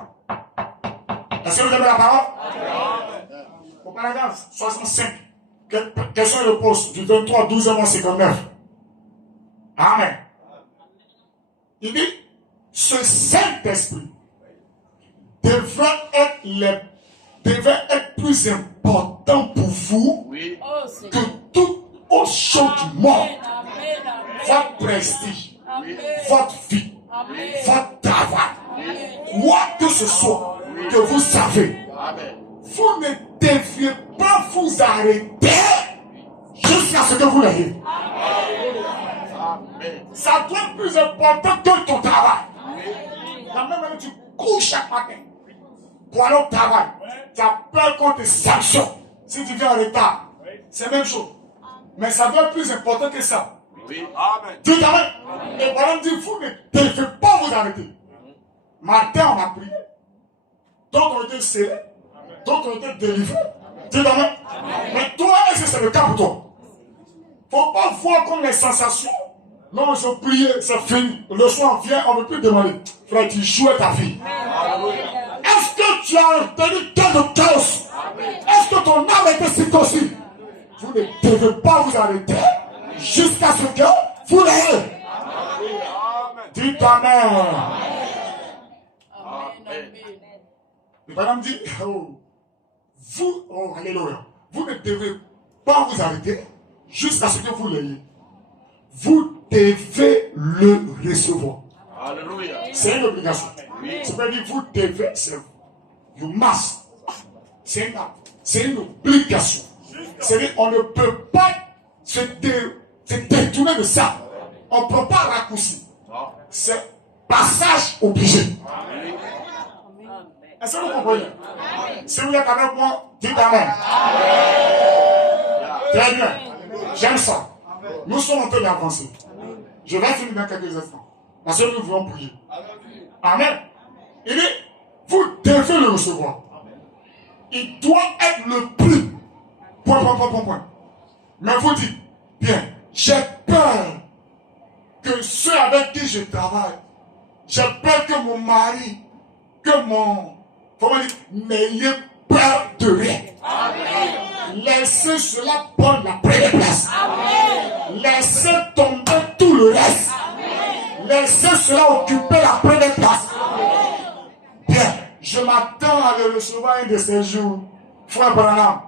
Est-ce que vous avez la parole? paragraphe 65, question et réponse du 23 12 59. Amen. Il dit, ce Saint-Esprit devait être plus important pour vous que toute autre chose du monde. Votre prestige, votre vie, votre travail, quoi que ce soit que vous savez, vous ne deviez pas vous arrêter jusqu'à ce que vous l'ayez. Ça doit être plus important que ton travail. La même manière, tu couches chaque matin pour aller au travail. Tu as peur qu'on te sanctionne si tu viens en retard. C'est la même chose. Mais ça doit être plus important que ça. Dieu t'arrête. Et par exemple, dit, vous ne devez pas vous arrêter. Matin, on a prié. D'autres ont été scellés. D'autres ont été délivrés. Dieu t'arrête. Mais toi, est-ce que c'est le cas pour toi? Il ne faut pas voir comme les sensations. Non, je priais, c'est fini. Le soir vient, on ne peut plus demander. Frère, tu jouais ta vie. Est-ce que tu as obtenu quelque chose? Est-ce que ton âme était circoncis? Vous ne devez pas vous arrêter jusqu'à ce que vous l'ayez. Dites Amen. Le madame dit, alléluia, vous ne devez pas vous arrêter jusqu'à ce que vous l'ayez. Vous devez le recevoir. Alléluia. C'est une obligation. C'est-à-dire, vous devez, c'est you must. C'est une obligation. C'est-à-dire, on ne peut pas se détourner de ça. On ne peut pas raccourcir. C'est passage obligé. Est-ce que vous comprenez? Si vous êtes avec moi, dites Amen. Très bien. J'aime ça. Nous sommes en train d'avancer. Je vais finir dans quelques instants. Parce que nous voulons prier. Amen. Il dit, vous devez le recevoir. Il doit être le plus. Point. Mais vous dites, bien, j'ai peur que ceux avec qui je travaille, j'ai peur que mon mari, que mon... Comment dire, n'ayez peur de rien. Amen. Laissez cela prendre la première place. Amen. Laissez tomber tout le reste. Amen. Laissez cela occuper la première place. Amen. Bien, je m'attends à le recevoir un de ces jours. Frère Branham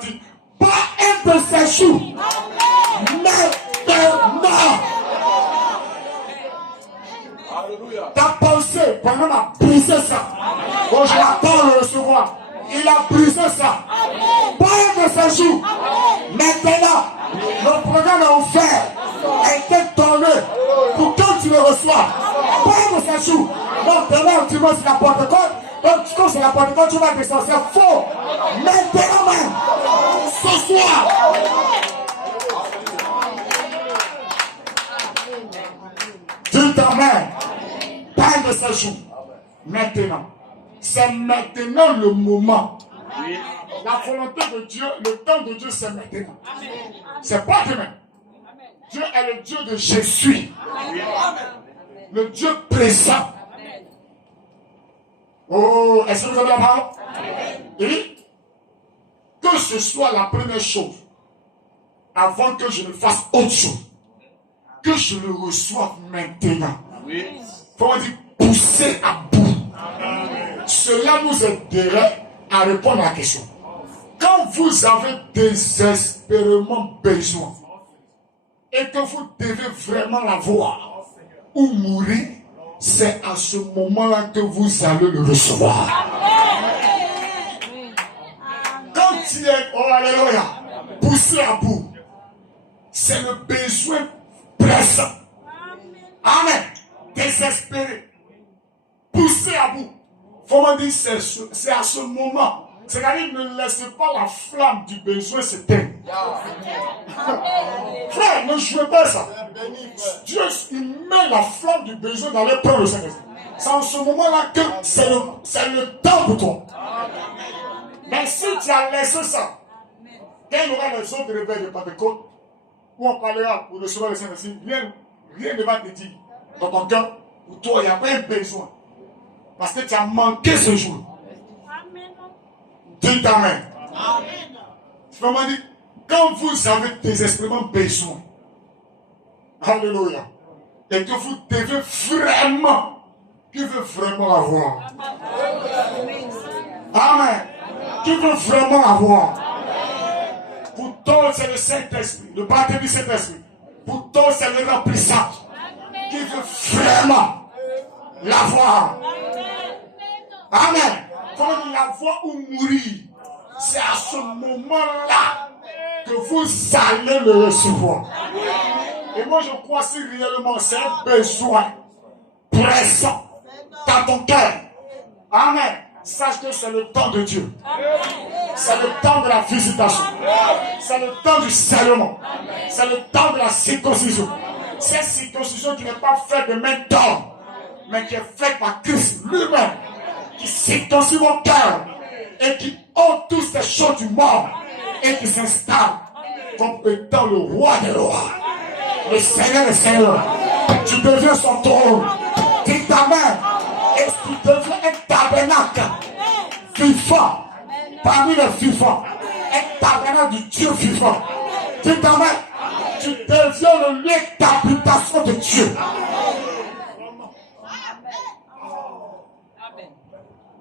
dit, pas un de ces jours. Maintenant. Ta pensée, Branham a brisé ça. Bon, je m'attends à le recevoir. Il a brisé ça. Pas un de ces jours. Maintenant, le programme est offert. A été tourné pour que tu le reçois. Pas un de ces jours. Donc, demain, tu vois, c'est la Pentecôte. Donc, quand c'est la Pentecôte, tu vas descendre. C'est faux. Maintenant même, ce soir. Dites Amen. Pas un de ces jours. Maintenant. C'est maintenant le moment. Oui. La volonté de Dieu, le temps de Dieu, c'est maintenant. C'est pas demain. Dieu est le Dieu de Jésus. Le Dieu présent. Oh, est-ce que vous avez la parole? Et que ce soit la première chose, avant que je ne fasse autre chose, que je le reçoive maintenant. Oui. Faut dire pousser à bout. Cela nous aiderait à répondre à la question. Quand vous avez désespérément besoin et que vous devez vraiment l'avoir ou mourir, c'est à ce moment-là que vous allez le recevoir. Quand il est, oh alléluia, poussé à bout, c'est le besoin pressant. Amen. Désespéré. Poussé à bout. Faut me dire, c'est à ce moment. C'est-à-dire, ne laissez pas la flamme du besoin s'éteindre. Frère, ne jouez pas ça. Dieu, il met la flamme du besoin dans les plans de Saint-Esprit. C'est en ce moment-là que c'est le temps pour toi. Mais si tu as laissé ça, quand il y aura les autres réveils de Pentecôte, où on parlera pour recevoir le Saint-Esprit, rien ne va te dire. Dans ton cœur, pour toi, il n'y a pas un besoin. Parce que tu as manqué ce jour. Dites Amen. Vraiment dit, quand vous avez désespérément besoin, alléluia, et que vous devez vraiment, qui veut vraiment avoir? Amen. Qui veut vraiment avoir? Pour toi, c'est le Saint-Esprit, le baptême du Saint-Esprit. Pour toi, c'est le remplissage. Qui veut vraiment l'avoir? Amen. Quand l'avoir ou mourir, c'est à ce moment-là que vous allez le recevoir. Et moi, je crois si réellement c'est un besoin pressant dans ton cœur. Amen. Sache que c'est le temps de Dieu. C'est le temps de la visitation. C'est le temps du serment. C'est le temps de la circoncision. Cette circoncision qui n'est pas faite de main d'homme, mais qui est faite par Christ lui-même, qui circoncise mon cœur et qui ôte toutes ces choses du monde et qui s'installe comme étant le roi des rois, le Seigneur des seigneurs. Tu deviens son trône. Dis ta main et tu deviens un tabernacle vivant parmi les vivants, un tabernacle du Dieu vivant. Dis ta main, tu deviens le lieu d'habitation de Dieu.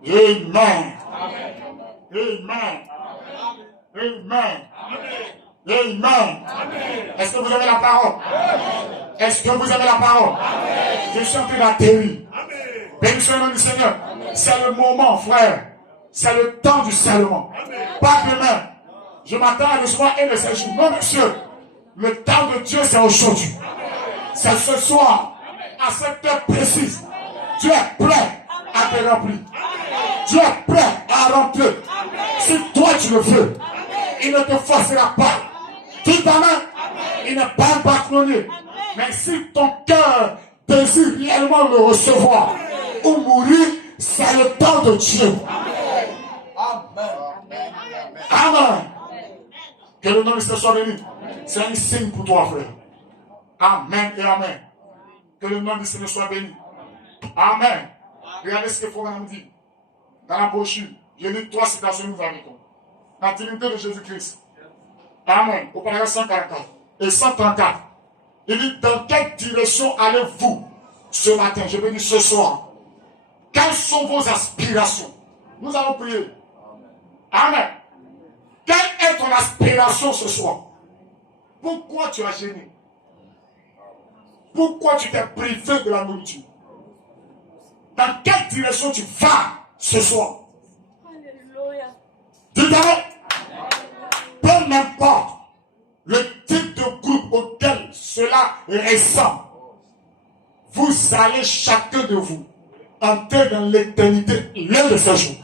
Amen. Amen. Amen. Amen. Est-ce que vous avez la parole? Est-ce que vous avez la parole? Je suis en train d'atterrir. Béni soit le nom du Seigneur. C'est le moment, frère. C'est le temps du serment. Pas demain. Je m'attends à recevoir un de ces jours. Non, monsieur. Le temps de Dieu, c'est aujourd'hui. C'est ce soir, à cette heure précise. Dieu est prêt à te remplir. Dieu est prêt à remplir. Si toi tu le veux, il ne te forcera pas. Dis ta main, il n'est pas un bâtonnier. Mais si ton cœur désire réellement le recevoir ou mourir, c'est le temps de Dieu. Amen. Que le nom de Dieu soit béni. C'est un signe pour toi, frère. Amen et amen. Que le nom de Dieu soit béni. Amen. Regardez ce que Frère nous dit. Dans la brochure, je lis 3 citations nous arrêtons. La divinité de Jésus-Christ. Amen. Au paragraphe 144 et 134. Il dit, dans quelle direction allez-vous ce matin? Je veux dire ce soir. Quelles sont vos aspirations? Nous allons prier. Amen. Quelle est ton aspiration ce soir? Pourquoi tu as gêné? Pourquoi tu t'es privé de la nourriture? Dans quelle direction tu vas ce soir? Alléluia. Dis-moi, peu n'importe le type de groupe auquel cela ressemble, vous allez chacun de vous entrer dans l'éternité l'un de ces jours.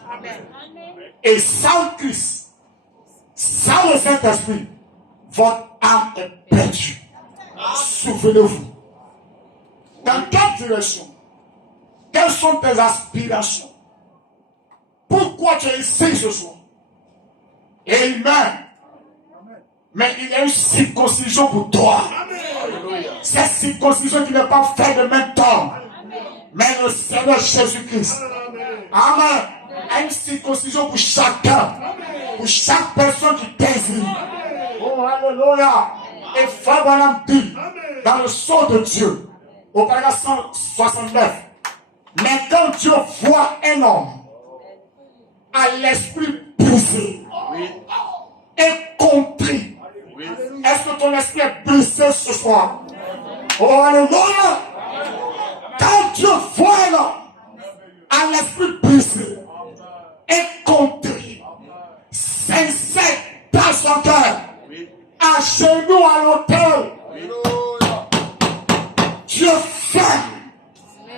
Et sans Christ, sans le Saint-Esprit, votre âme est perdue. Souvenez-vous. Dans quelle direction? Quelles sont tes aspirations? Pourquoi tu es ici ce soir? Amen. Mais il y a une circoncision pour toi. Cette circoncision qui n'est pas faite de main d'homme, mais le Seigneur Jésus-Christ. Amen. Il y a une circoncision pour chacun. Pour chaque personne qui désire. Oh, alléluia. Et Frère Branham dit dans le sceau de Dieu, au paragraphe 169, mais quand Dieu voit un homme à l'esprit brisé et contrit, est-ce que ton esprit est brisé ce soir? Oh, alléluia. Quand Dieu voit un homme à l'esprit brisé et contrit, sincère dans son cœur, à genoux à l'autel, Dieu ferme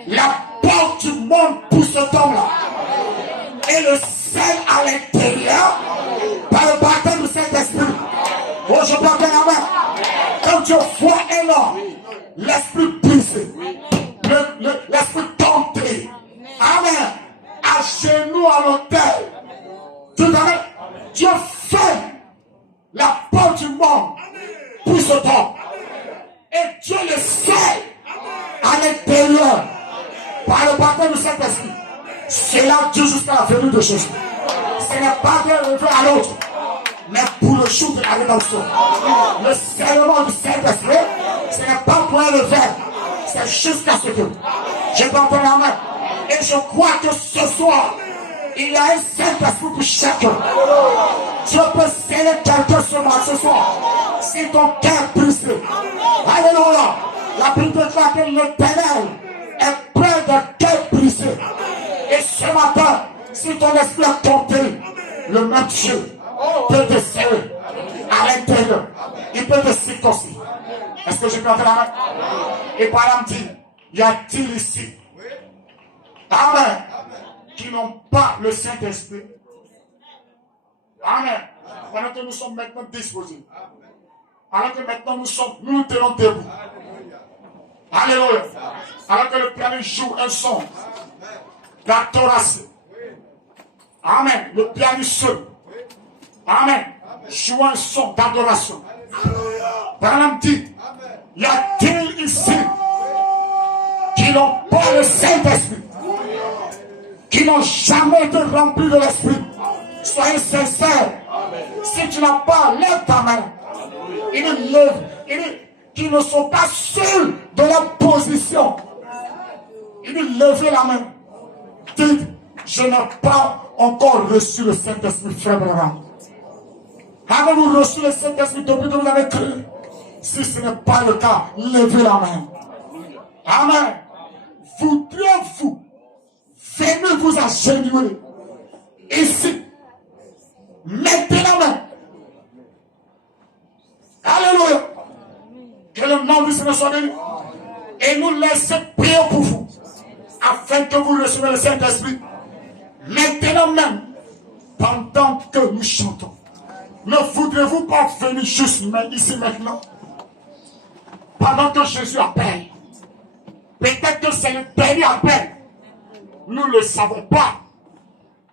la porte du monde pour cet homme-là et le scelle à l'intérieur par le baptême du Saint-Esprit. Oh, je parle la main. Quand Dieu voit un homme, l'esprit brisé, l'esprit tenté, amen, à genoux à l'autel, Dieu ferme la porte du monde pour cet homme et Dieu le scelle à l'intérieur par le baptême du Saint-Esprit. C'est là Dieu jusqu'à la venue de Jésus. Ce n'est pas d'un lever à l'autre. mais pour le jour de la rédemption. Le serment du Saint-Esprit, ce n'est pas pour un verre, c'est jusqu'à ce que je peux entendre la main. Et je crois que ce soir, il y a un Saint-Esprit pour chacun. Tu peux sceller quelqu'un ce soir. Si ton cœur est brisé. Alléluia. La Bible déclare que l'Éternel est plein de cœurs brisés. Et ce matin, si ton esprit est tombé, le même Dieu peut te serrer à l'intérieur. Il peut te circoncire. Est-ce que je peux entendre la main? Et par exemple, dit, y a-t-il ici, amen, qui n'ont pas le Saint-Esprit? Amen. Alors que nous sommes maintenant disposés. Alors que maintenant nous tenons debout. Alléluia. Alors que le piano joue un son d'adoration. Amen. Le piano seul. Amen. Joue un son d'adoration. Branham dit, y a-t-il ici qui n'ont pas le Saint-Esprit, qui n'ont jamais été remplis de l'Esprit? Soyez sincères. Si tu n'as pas, lève ta main. Il dit qu'ils ne sont pas sûrs de leur position. Il dit levez la main. Dites, je n'ai pas encore reçu le Saint-Esprit, frère Branham. Avez-vous reçu le Saint-Esprit depuis que vous avez cru? Si ce n'est pas le cas, levez la main. Amen. Voudriez-vous venir vous agenouiller ici, maintenant même? Alléluia. Que le nom du Seigneur soit béni. Et nous laissons prier pour vous, afin que vous receviez le Saint-Esprit maintenant même, pendant que nous chantons. Ne voudrez-vous pas venir juste ici maintenant, pendant que Jésus appelle? Peut-être que c'est le dernier appel. Nous ne le savons pas.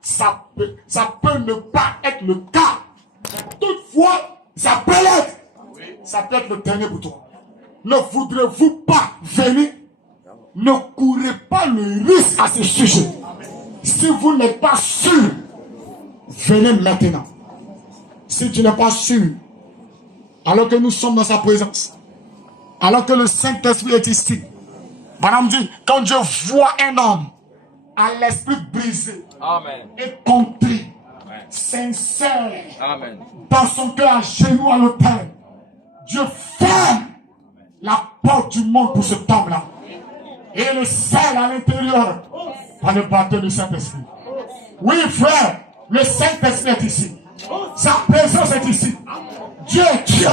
Ça peut ne pas être le cas. Toutefois, ça peut l'être. Ça peut être le dernier pour toi. Ne voudrez-vous pas venir? Ne courez pas le risque à ce sujet. Si vous n'êtes pas sûr, venez maintenant. Si tu n'es pas sûr, alors que nous sommes dans sa présence, alors que le Saint-Esprit est ici, Madame dit, quand Dieu voit un homme à l'esprit brisé, amen, et contrit, amen, sincère, amen, dans son cœur à genoux à l'autel, Dieu ferme la porte du monde pour cet homme-là et le scelle à l'intérieur par le baptême du Saint-Esprit. Oui, frère, le Saint-Esprit est ici. Sa présence est ici. Dieu est Dieu.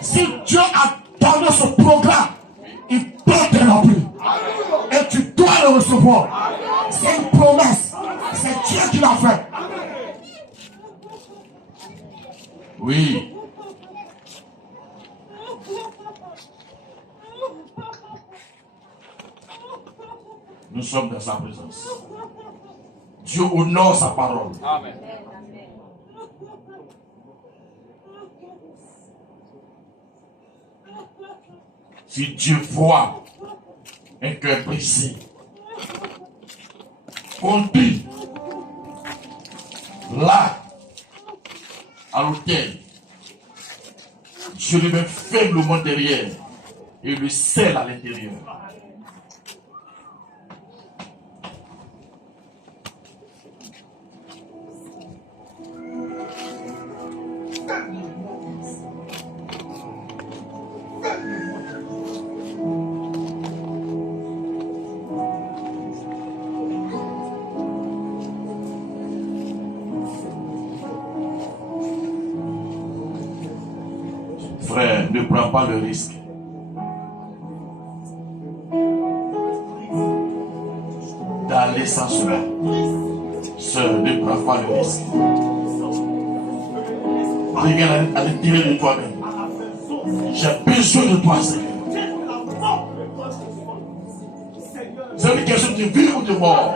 Si Dieu a donné ce programme, il peut te remplir. Et tu dois le recevoir. C'est une promesse. C'est Dieu qui l'a fait. Oui. Nous sommes dans sa présence. Dieu honore sa parole. Amen. Si Dieu voit un cœur brisé, conduit là, à l'autel, Dieu lui-même ferme le monde derrière et le scelle à l'intérieur. Frère, ne prends pas le risque. D'aller sans cela. Sœur, ne prends pas le risque. Regarde à l'intérieur de toi-même. J'ai besoin de toi, Seigneur. C'est une question de vie ou de mort.